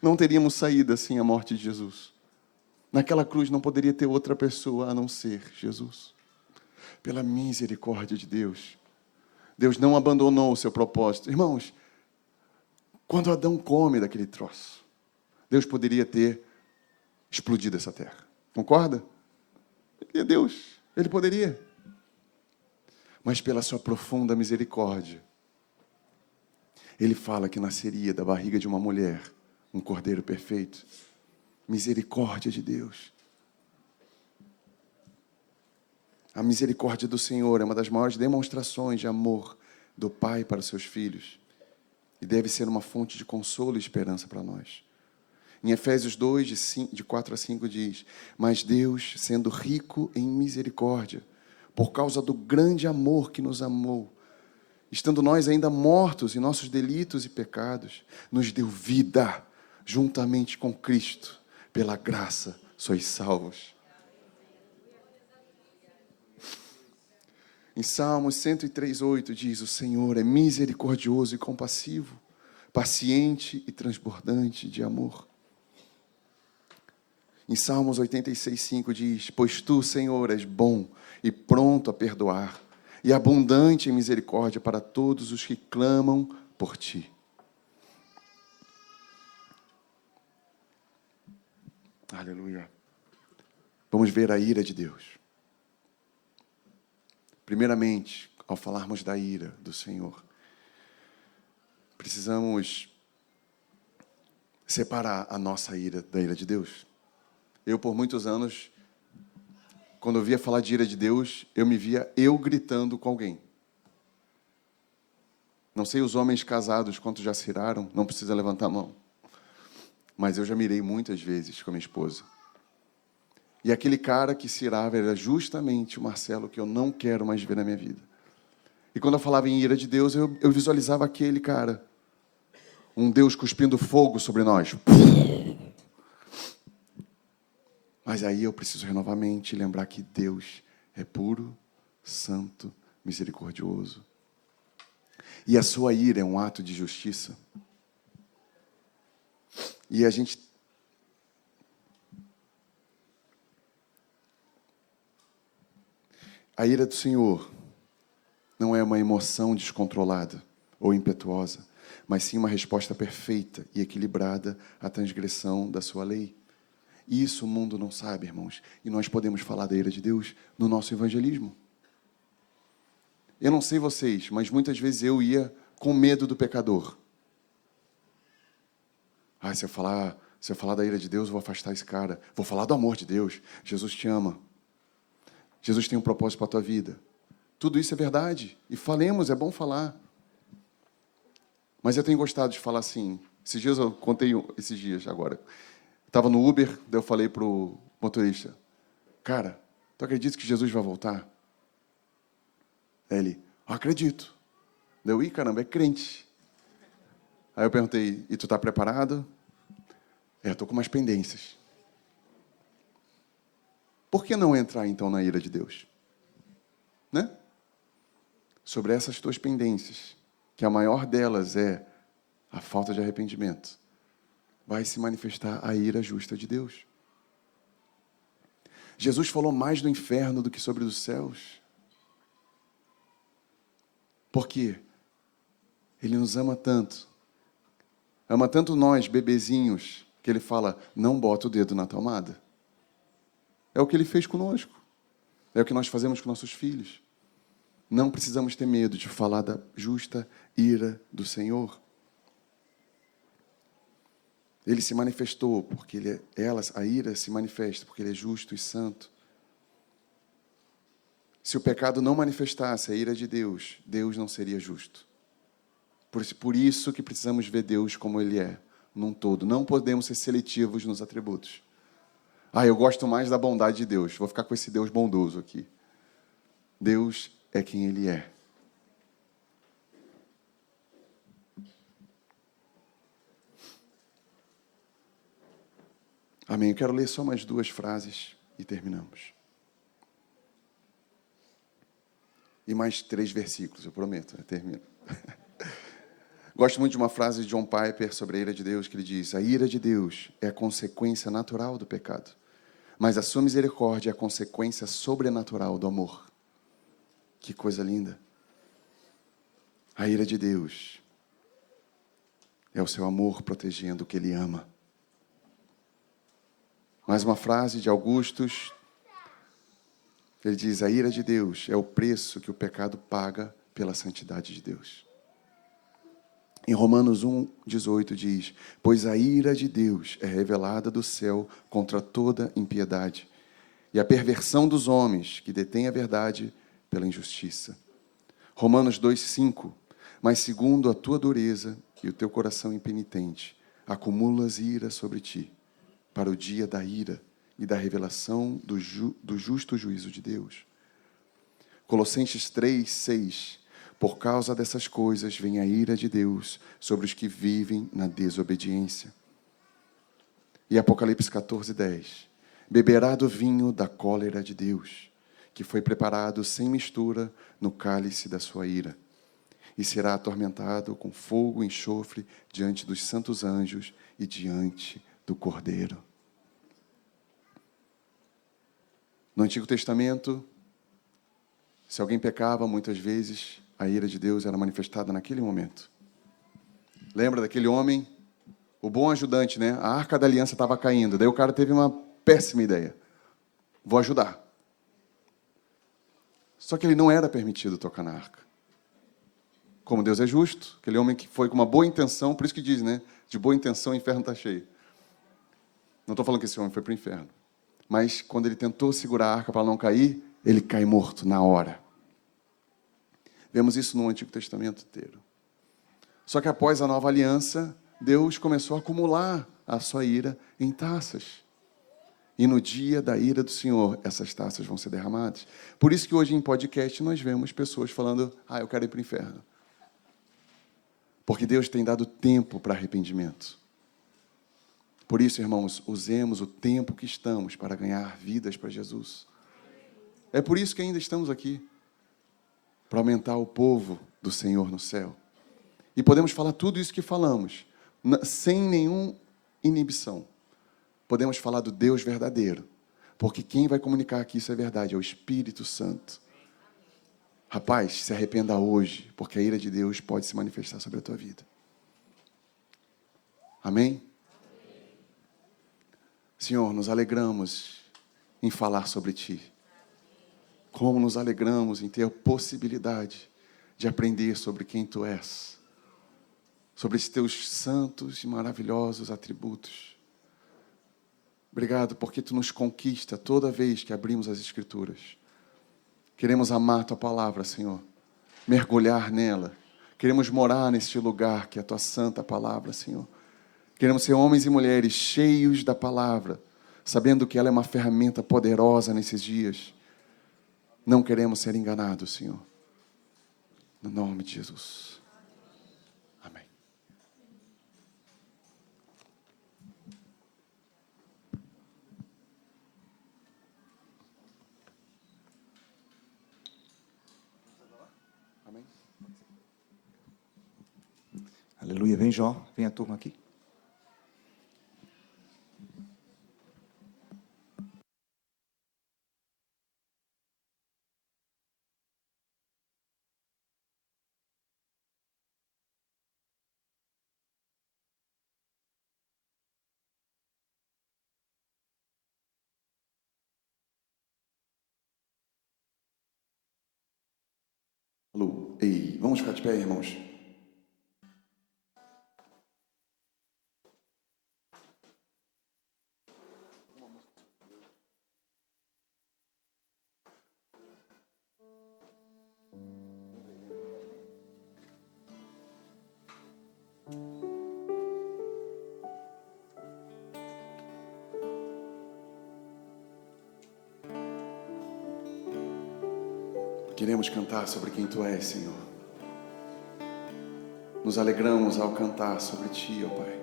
Não teríamos saída sem a morte de Jesus. Naquela cruz não poderia ter outra pessoa a não ser Jesus. Pela misericórdia de Deus, Deus não abandonou o seu propósito. Irmãos, quando Adão come daquele troço, Deus poderia ter explodido essa terra. Concorda? Ele é Deus, ele poderia. Mas pela sua profunda misericórdia, ele fala que nasceria da barriga de uma mulher um cordeiro perfeito. Misericórdia de Deus. A misericórdia do Senhor é uma das maiores demonstrações de amor do Pai para os seus filhos. E deve ser uma fonte de consolo e esperança para nós. Em Efésios 2, de 4 a 5, diz: mas Deus, sendo rico em misericórdia, por causa do grande amor que nos amou, estando nós ainda mortos em nossos delitos e pecados, nos deu vida juntamente com Cristo. Pela graça sois salvos. Em Salmos 103:8 diz: o Senhor é misericordioso e compassivo, paciente e transbordante de amor. Em Salmos 86:5 diz: pois tu, Senhor, és bom e pronto a perdoar, e abundante em misericórdia para todos os que clamam por ti. Aleluia. Vamos ver a ira de Deus. Primeiramente, ao falarmos da ira do Senhor, precisamos separar a nossa ira da ira de Deus. Eu, por muitos anos, quando eu via falar de ira de Deus, eu me via gritando com alguém. Não sei os homens casados quantos já se iraram, não precisa levantar a mão. Mas eu já me irei muitas vezes com a minha esposa. E aquele cara que se irava era justamente o Marcelo, que eu não quero mais ver na minha vida. E quando eu falava em ira de Deus, eu visualizava aquele cara. Um Deus cuspindo fogo sobre nós. Mas aí eu preciso renovar a mente e lembrar que Deus é puro, santo, misericordioso. E a sua ira é um ato de justiça. E a ira do Senhor não é uma emoção descontrolada ou impetuosa, mas sim uma resposta perfeita e equilibrada à transgressão da sua lei. E isso o mundo não sabe, irmãos. E nós podemos falar da ira de Deus no nosso evangelismo. Eu não sei vocês, mas muitas vezes eu ia com medo do pecador. Se eu falar da ira de Deus, eu vou afastar esse cara. Vou falar do amor de Deus. Jesus te ama. Jesus tem um propósito para a tua vida. Tudo isso é verdade. E falemos, é bom falar. Mas eu tenho gostado de falar assim. Esses dias eu contei, agora. Estava no Uber, daí eu falei para o motorista: cara, tu acredita que Jesus vai voltar? Aí ele: acredito. Daí eu: caramba, é crente. Aí eu perguntei: e tu está preparado? Eu estou com umas pendências. Por que não entrar, então, na ira de Deus? Né? Sobre essas tuas pendências, que a maior delas é a falta de arrependimento, vai se manifestar a ira justa de Deus. Jesus falou mais do inferno do que sobre os céus. Por quê? Ele nos ama tanto nós, bebezinhos, que ele fala: não bota o dedo na tomada. É o que ele fez conosco. É o que nós fazemos com nossos filhos. Não precisamos ter medo de falar da justa ira do Senhor. Ele se manifestou porque a ira se manifesta porque ele é justo e santo. Se o pecado não manifestasse a ira de Deus, Deus não seria justo. Por isso que precisamos ver Deus como Ele é, num todo. Não podemos ser seletivos nos atributos. Eu gosto mais da bondade de Deus. Vou ficar com esse Deus bondoso aqui. Deus é quem Ele é. Amém. Eu quero ler só mais 2 frases e terminamos. E mais 3 versículos, eu prometo, eu termino. Gosto muito de uma frase de John Piper sobre a ira de Deus, que ele diz: a ira de Deus é a consequência natural do pecado, mas a sua misericórdia é a consequência sobrenatural do amor. Que coisa linda. A ira de Deus é o seu amor protegendo o que Ele ama. Mais uma frase de Augustus. Ele diz: a ira de Deus é o preço que o pecado paga pela santidade de Deus. Em Romanos 1,18 diz: pois a ira de Deus é revelada do céu contra toda impiedade e a perversão dos homens que detêm a verdade pela injustiça. Romanos 2,5: mas segundo a tua dureza e o teu coração impenitente, acumulas ira sobre ti, para o dia da ira e da revelação do justo juízo de Deus. Colossenses 3,6: por causa dessas coisas vem a ira de Deus sobre os que vivem na desobediência. E Apocalipse 14,10: beberá do vinho da cólera de Deus, que foi preparado sem mistura no cálice da sua ira, e será atormentado com fogo e enxofre diante dos santos anjos e diante do Cordeiro. No Antigo Testamento, se alguém pecava, muitas vezes a ira de Deus era manifestada naquele momento. Lembra daquele homem, o bom ajudante, né? A Arca da Aliança estava caindo. Daí o cara teve uma péssima ideia. Vou ajudar. Só que ele não era permitido tocar na arca. Como Deus é justo, aquele homem que foi com uma boa intenção, por isso que diz, né? De boa intenção o inferno está cheio. Não estou falando que esse homem foi para o inferno. Mas quando ele tentou segurar a arca para não cair, ele cai morto na hora. Vemos isso no Antigo Testamento inteiro. Só que após a nova aliança, Deus começou a acumular a sua ira em taças. E no dia da ira do Senhor, essas taças vão ser derramadas. Por isso que hoje em podcast nós vemos pessoas falando: eu quero ir para o inferno. Porque Deus tem dado tempo para arrependimento. Por isso, irmãos, usemos o tempo que estamos para ganhar vidas para Jesus. É por isso que ainda estamos aqui. Para aumentar o povo do Senhor no céu. E podemos falar tudo isso que falamos, sem nenhuma inibição. Podemos falar do Deus verdadeiro, porque quem vai comunicar que isso é verdade é o Espírito Santo. Rapaz, se arrependa hoje, porque a ira de Deus pode se manifestar sobre a tua vida. Amém? Senhor, nos alegramos em falar sobre Ti. Como nos alegramos em ter a possibilidade de aprender sobre quem Tu és, sobre esses Teus santos e maravilhosos atributos. Obrigado porque Tu nos conquista toda vez que abrimos as Escrituras. Queremos amar Tua palavra, Senhor, mergulhar nela. Queremos morar neste lugar que é a Tua santa palavra, Senhor. Queremos ser homens e mulheres cheios da palavra, sabendo que ela é uma ferramenta poderosa nesses dias. Não queremos ser enganados, Senhor. No nome de Jesus. Amém. Amém. Aleluia. Vem, Jó. Vem a turma aqui. Alô. Ei, vamos ficar de pé, irmãos. Queremos cantar sobre quem Tu és, Senhor. Nos alegramos ao cantar sobre Ti, ó Pai.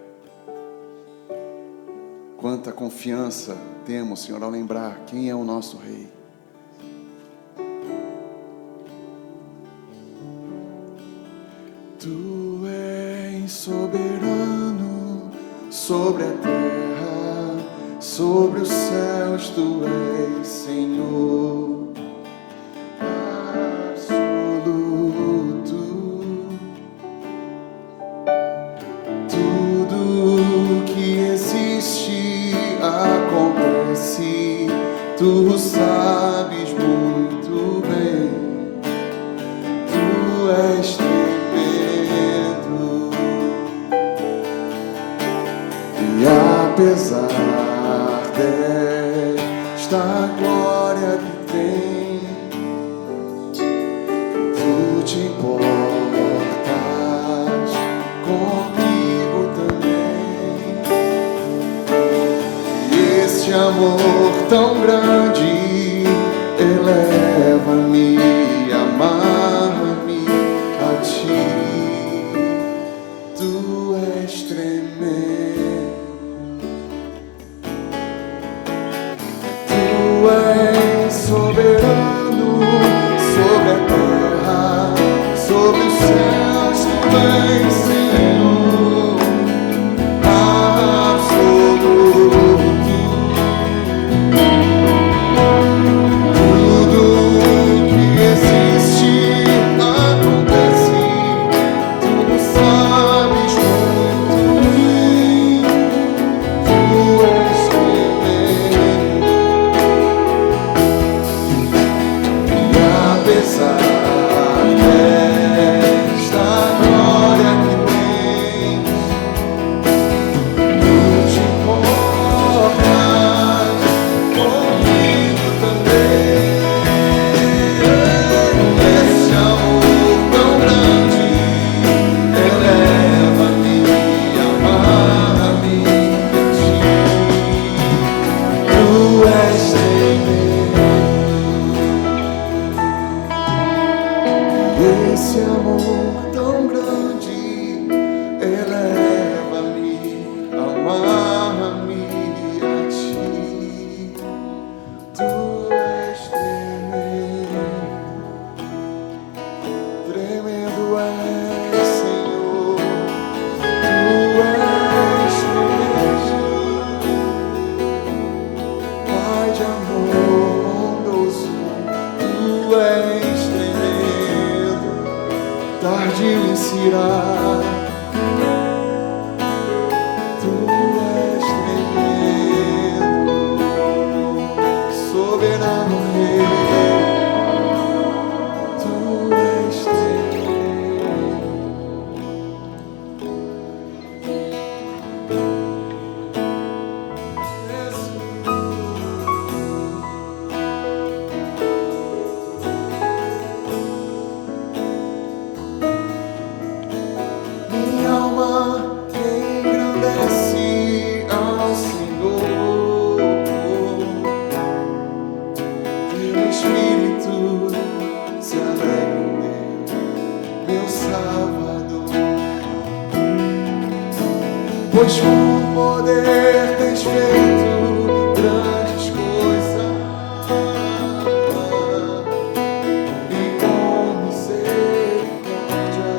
Quanta confiança temos, Senhor, ao lembrar quem é o nosso Rei. Tu és soberano sobre a terra, sobre os céus Tu és Senhor absoluto. Tudo que existe acontece, Tu sabes muito bem. Tu és tremendo. E apesar desta glória que tem, Tu te importas comigo também. E este amor tão grande eleva-me, amarra-me a Ti. Tu és tremendo. Tu és soberano sobre a terra, sobre os céus. Tu és Senhor absoluto. Tudo que existe acontece, Tu sabes muito bem. Tu és tremendo. E apesar desta glória que tens, Tu te importas comigo também. Esse amor tão grande eleva-me, amarra-me a Ti. Tu és tremendo. Esse amor tão grande eleva-me, amarra-me a Ti. Tu és tremendo. Tremendo és, Senhor. Tu és tremendo. Pai de amor bondoso, Tu és tremendo. Tardio em se irar, Tu és tremendo. Soberano Rei, Tu és tremendo. Minha alma engrandece ao Senhor. Teu Espírito se alegra em meu Salvador. Pois com poder tens feito grandes coisas, e com misericórdia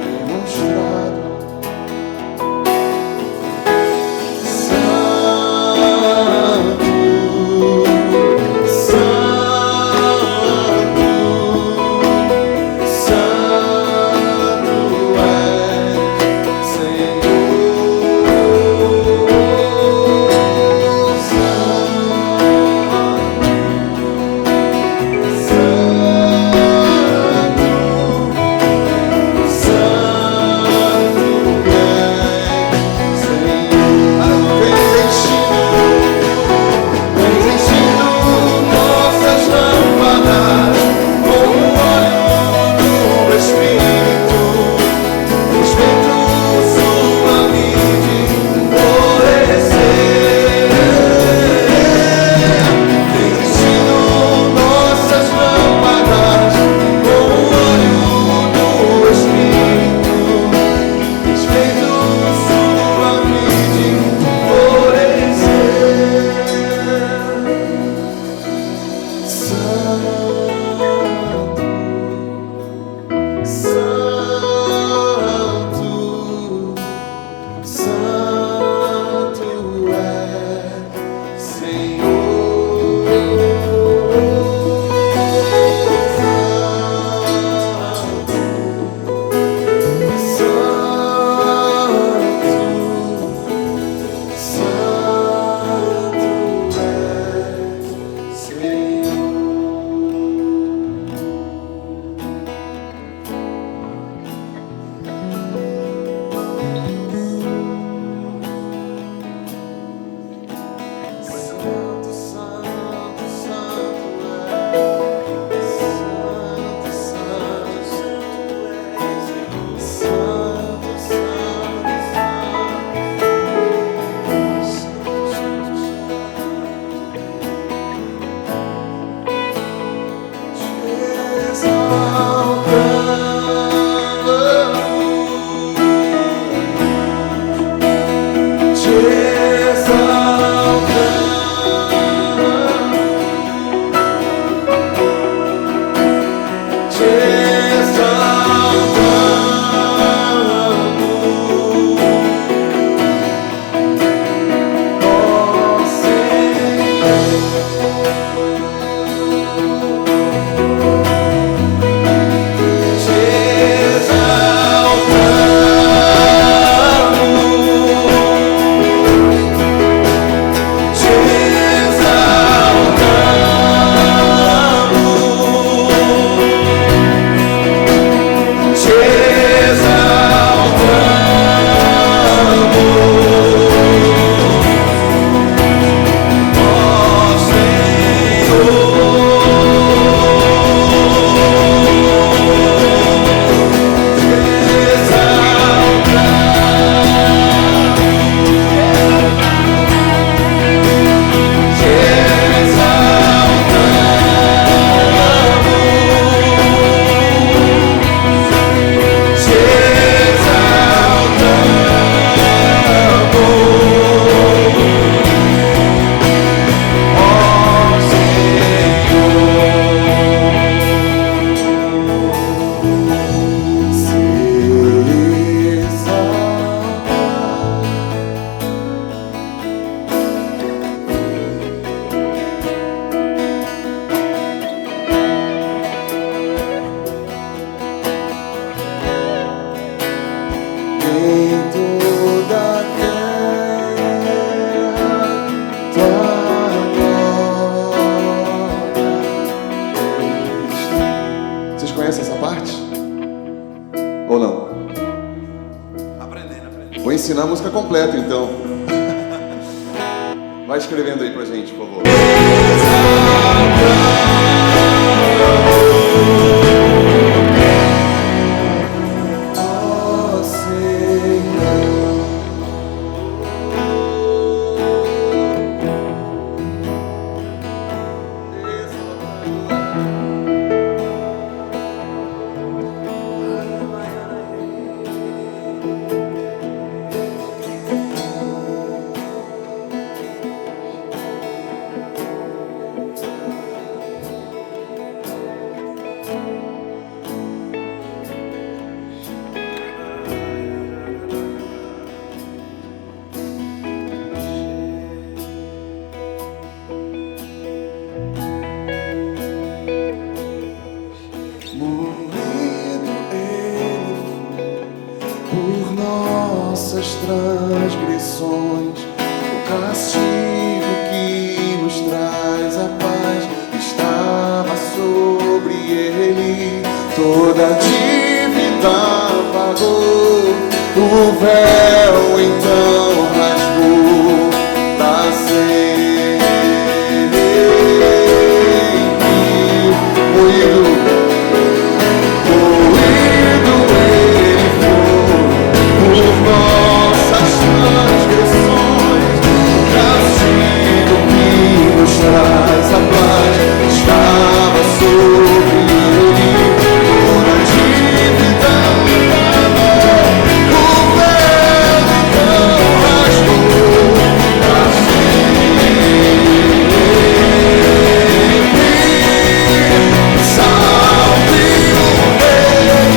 demonstrado. Santo, Santo, Santo és, Senhor. Ou não? Aprendendo. Vou ensinar a música completa, então. Vai escrevendo aí pra gente, por favor. Transgressões, o castigo que nos traz a paz estava sobre ele, toda dívida pagou, o véu então rasgou pra sempre, moído ele foi por nossas transgressões, o castigo que nos traz a paz estava sobre ele, toda dívida pagou, o véu então rasgou pra sempre. Salve o Rei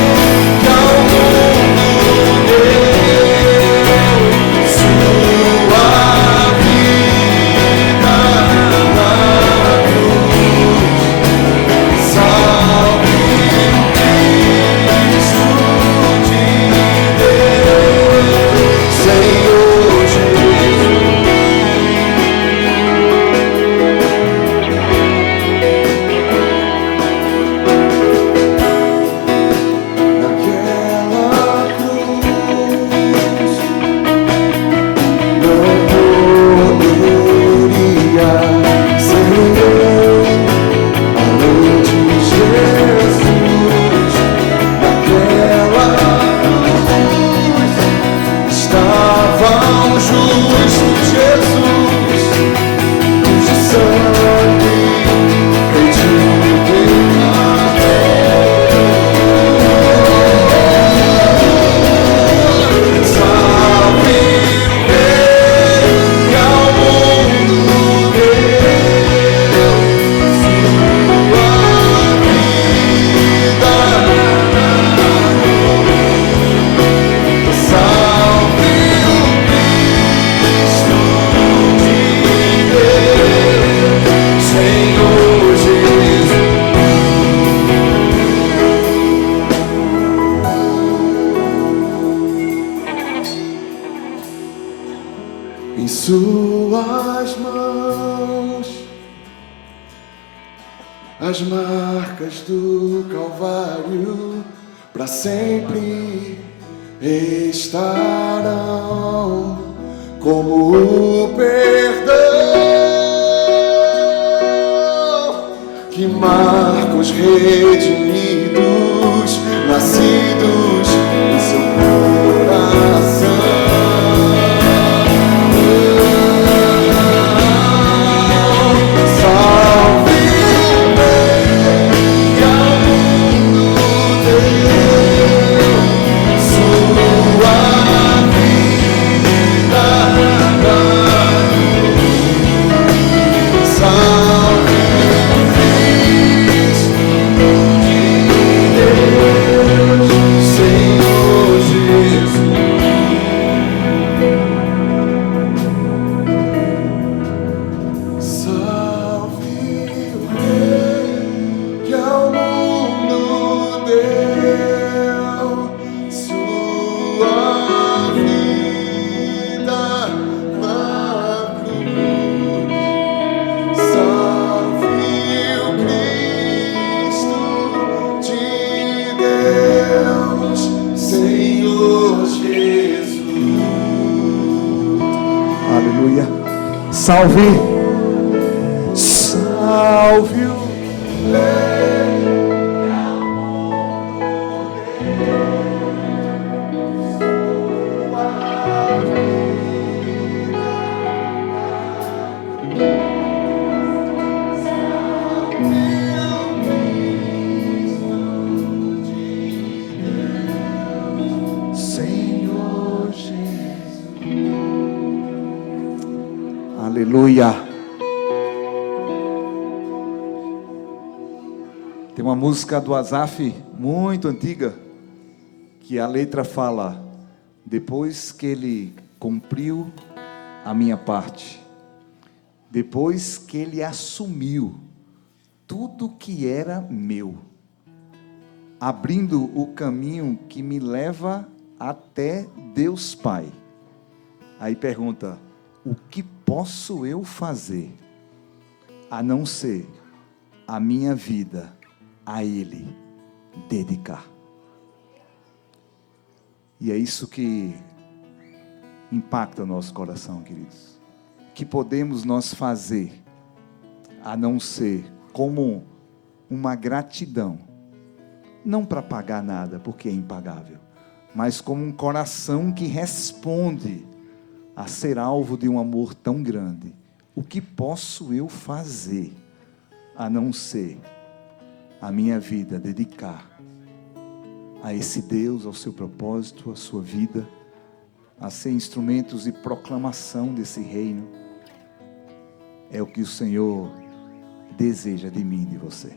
que ao mundo deu sua vida na cruz. Salve o Cristo de Deus, Senhor Jesus. Naquela cruz não poderia ser além de Jesus. Naquela cruz estava o justo Jesus, cujo sangue redimiu o pecado. Salve o Rei que ao mundo deu sua vida na cruz. Salve o Cristo de Deus, Senhor Jesus. Em suas mãos as marcas do Calvário para sempre estarão como o perdão que marca os redimidos, nascidos em seu coração. Salve o Rei que ao mundo deu sua vida na cruz. Salve o Cristo de Deus, Senhor Jesus. Salve. Salve-o. Senhor Jesus. Aleluia. Tem uma música do Asaf muito antiga, que a letra fala: depois que ele cumpriu a minha parte, depois que ele assumiu tudo que era meu, abrindo o caminho que me leva até Deus Pai. Aí pergunta: o que posso eu fazer a não ser a minha vida a Ele dedicar? E é isso que impacta o nosso coração, queridos. Que podemos nós fazer a não ser como uma gratidão, não para pagar nada, porque é impagável, mas como um coração que responde a ser alvo de um amor tão grande. O que posso eu fazer a não ser a minha vida dedicar a esse Deus, ao seu propósito, à sua vida, a ser instrumentos de proclamação desse reino? É o que o Senhor deseja de mim e de você.